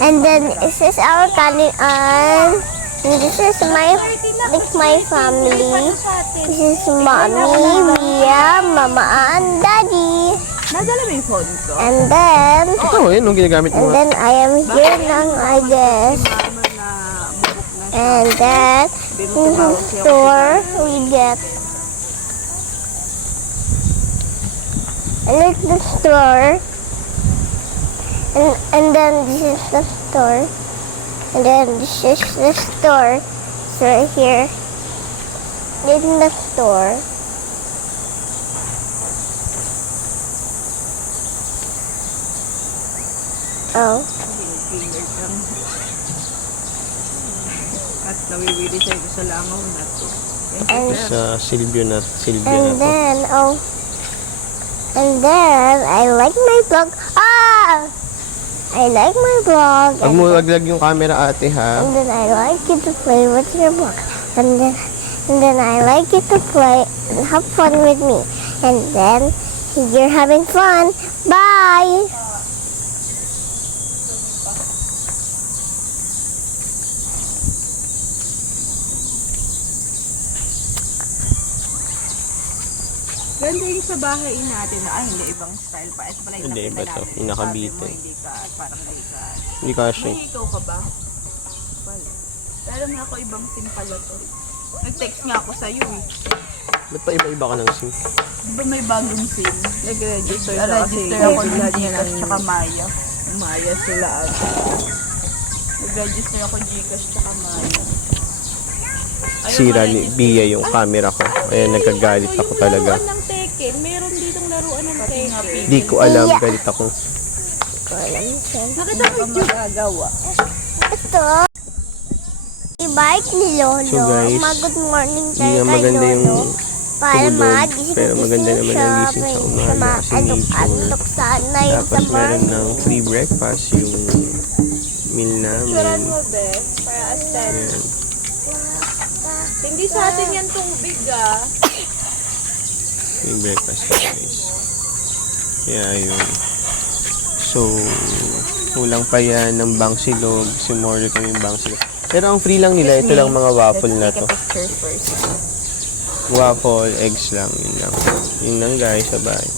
and then this is our candy, and this is my family. This is mommy, Mia, mama, and daddy. Nadala mo yung phone ko? And then, Ito, yun, nung ginagamit and mo. then I am here lang, I guess. And then, in the store, we get. I like the store. And then this is the store. And then this is the store. It's right here. In the store. Oh. At nawiwili sa'yo sa langaw na to. Sa Silvio na And to. then, oh. And then, I like my vlog. Ah! I like my vlog. Huwag mo laglag yung camera, ate, ha? And then I like you to play with your vlog. And then I like you to play and have fun with me. And then, you're having fun. Bye! Ganda yung sa bahay natin. Ay, hindi. Ibang style pa. Ito pala yung Hindi, nakita iba to. natin. Yung nakabite. Sabi mo, hindi ka. Parang hindi ka. Hindi kasi. May ikaw ka ba? Wala. Pero may ako ibang SIM pala to. Nag-text nga ako sa'yo eh. Ba't pa iba-iba ka ng SIM? Di ba may bagong SIM? Nag-register Register ako ng Gcash tsaka Maya. Maya sila ako. Nag-register ako Gcash tsaka Maya. Sira ni Bia yung camera ko. Kaya nagkagalit ako talaga. Laruan ng Tekken. Meron ditong laruan ng Tekken. Di ko alam, galit ako. Nakita mo yung magagawa. Ito. I-bike ni Lolo. So, guys, Good morning Hindi tayo nga kay maganda yung Lolo. Para tulog, magising pero maganda naman ang gising sa umaga kasi medyo alok sana yung sa tapos meron morning. ng free breakfast yung meal namin. mo, be. Para aesthetic. Ayan. Hindi sa atin yan tubig, ah. Free breakfast guys. Kaya yun. So, kulang pa yan ng bangsilog. Sumorder kami yung bangsilog. Pero ang free lang nila, ito lang mga waffle na to. Picture first. Waffle, eggs lang. Yun lang. Yun lang guys, bye.